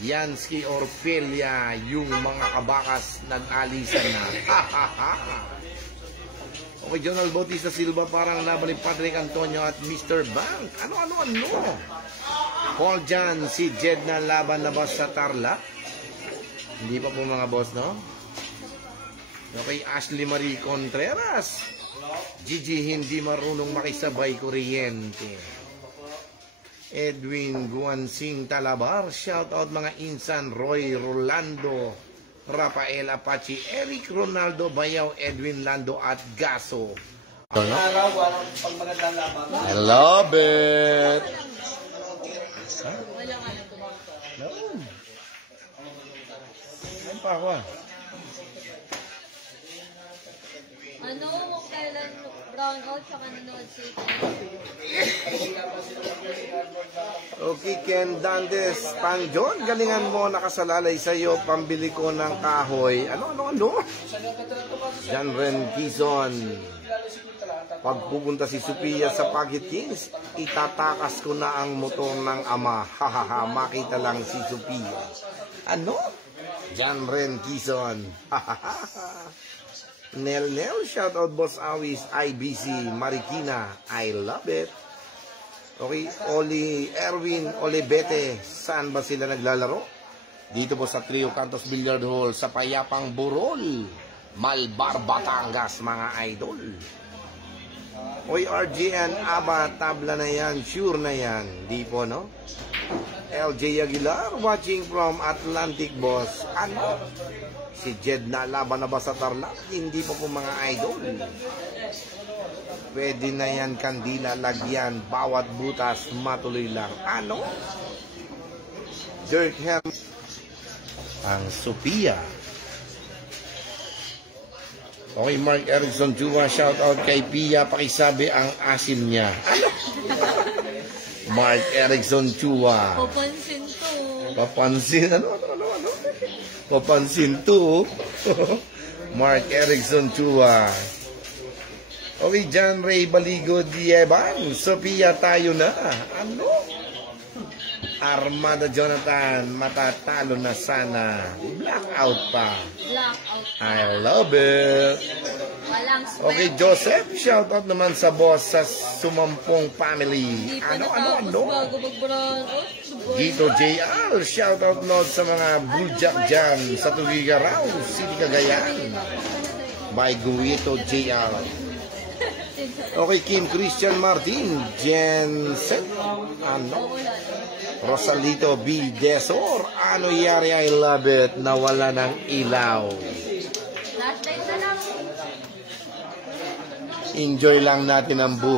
Yansky Orpelia, yung mga kabakas nag-alisan na. Okay, Jonal Bautista Silva, parang laban ni Patrick Antonio at Mr. Bank. Ano? Paul Jan, si Jed na laban na ba sa Tarlac? Hindi pa po mga boss, no? Okay, Ashley Marie Contreras. Gigi hindi marunong makisabay kuryente. Edwin Guansing Talabar, shout out mga insan, Roy Rolando, Rafael Apache, Eric Ronaldo Bayaw, Edwin Lando at Gaso. No? Araw, walang pag magandang laban. I love it. Wala ka na to. No. Ayun pa ako ah. Ano, kailan brown out siya nanonood si Okay, Ken Dantes, Pang John, galingan mo, nakasalalay sa iyo, pambili ko ng kahoy. Ano? John Ren Quezon. Pag pupunta si Sophia sa Pagit Kings, itatakas ko na ang motor ng ama. Hahaha, makita lang si Sophia. Ano? John Ren Quezon. Nel, shout out Boss Awis, IBC, Marikina, I love it. Okay, Oli, Erwin, Olebete, saan ba sila naglalaro? Dito po sa Trio Cantos Billiard Hall sa Payapang Burol, Malbar, Batangas, mga idol. Oy, RGN, Aba, tabla na yan, sure na yan. Di po, no? LJ Aguilar, watching from Atlantic, boss. Ano? Si Jed na laban na ba sa Tarlac? Hindi pa po mga idol. Pwede na yan kandila, lagyan, bawat butas, matuloy lang. Ano? Jerkham. Ang Sophia. Okay, Mark Erickson Jua, shout out kay Pia, pakisabi ang asim niya. Ano? Mark Erickson Chua. Papansin to. Papansin, ano? Papansin to. Mark Erickson Chua. Okay, John Ray Baligo Diebang. Sophia, tayo na. Ano? Armada Jonathan, matatalo na sana. Blackout pa. Blackout. I love it. Walang sweat. Okay, Joseph, shout out naman sa boss sa Sumampong family. Hindi pa Ano? bago mag-brown out. Gito JR, shout out Lord sa mga buljak dyan sa Tugigaraw, City Cagayan. By Guito JR. Okay, Kim Christian Martin, Jensen, ano? Rosalito B. Desor, ano yari, I love it, nawala ng ilaw. Last time na lang. Enjoy lang natin ang buhay.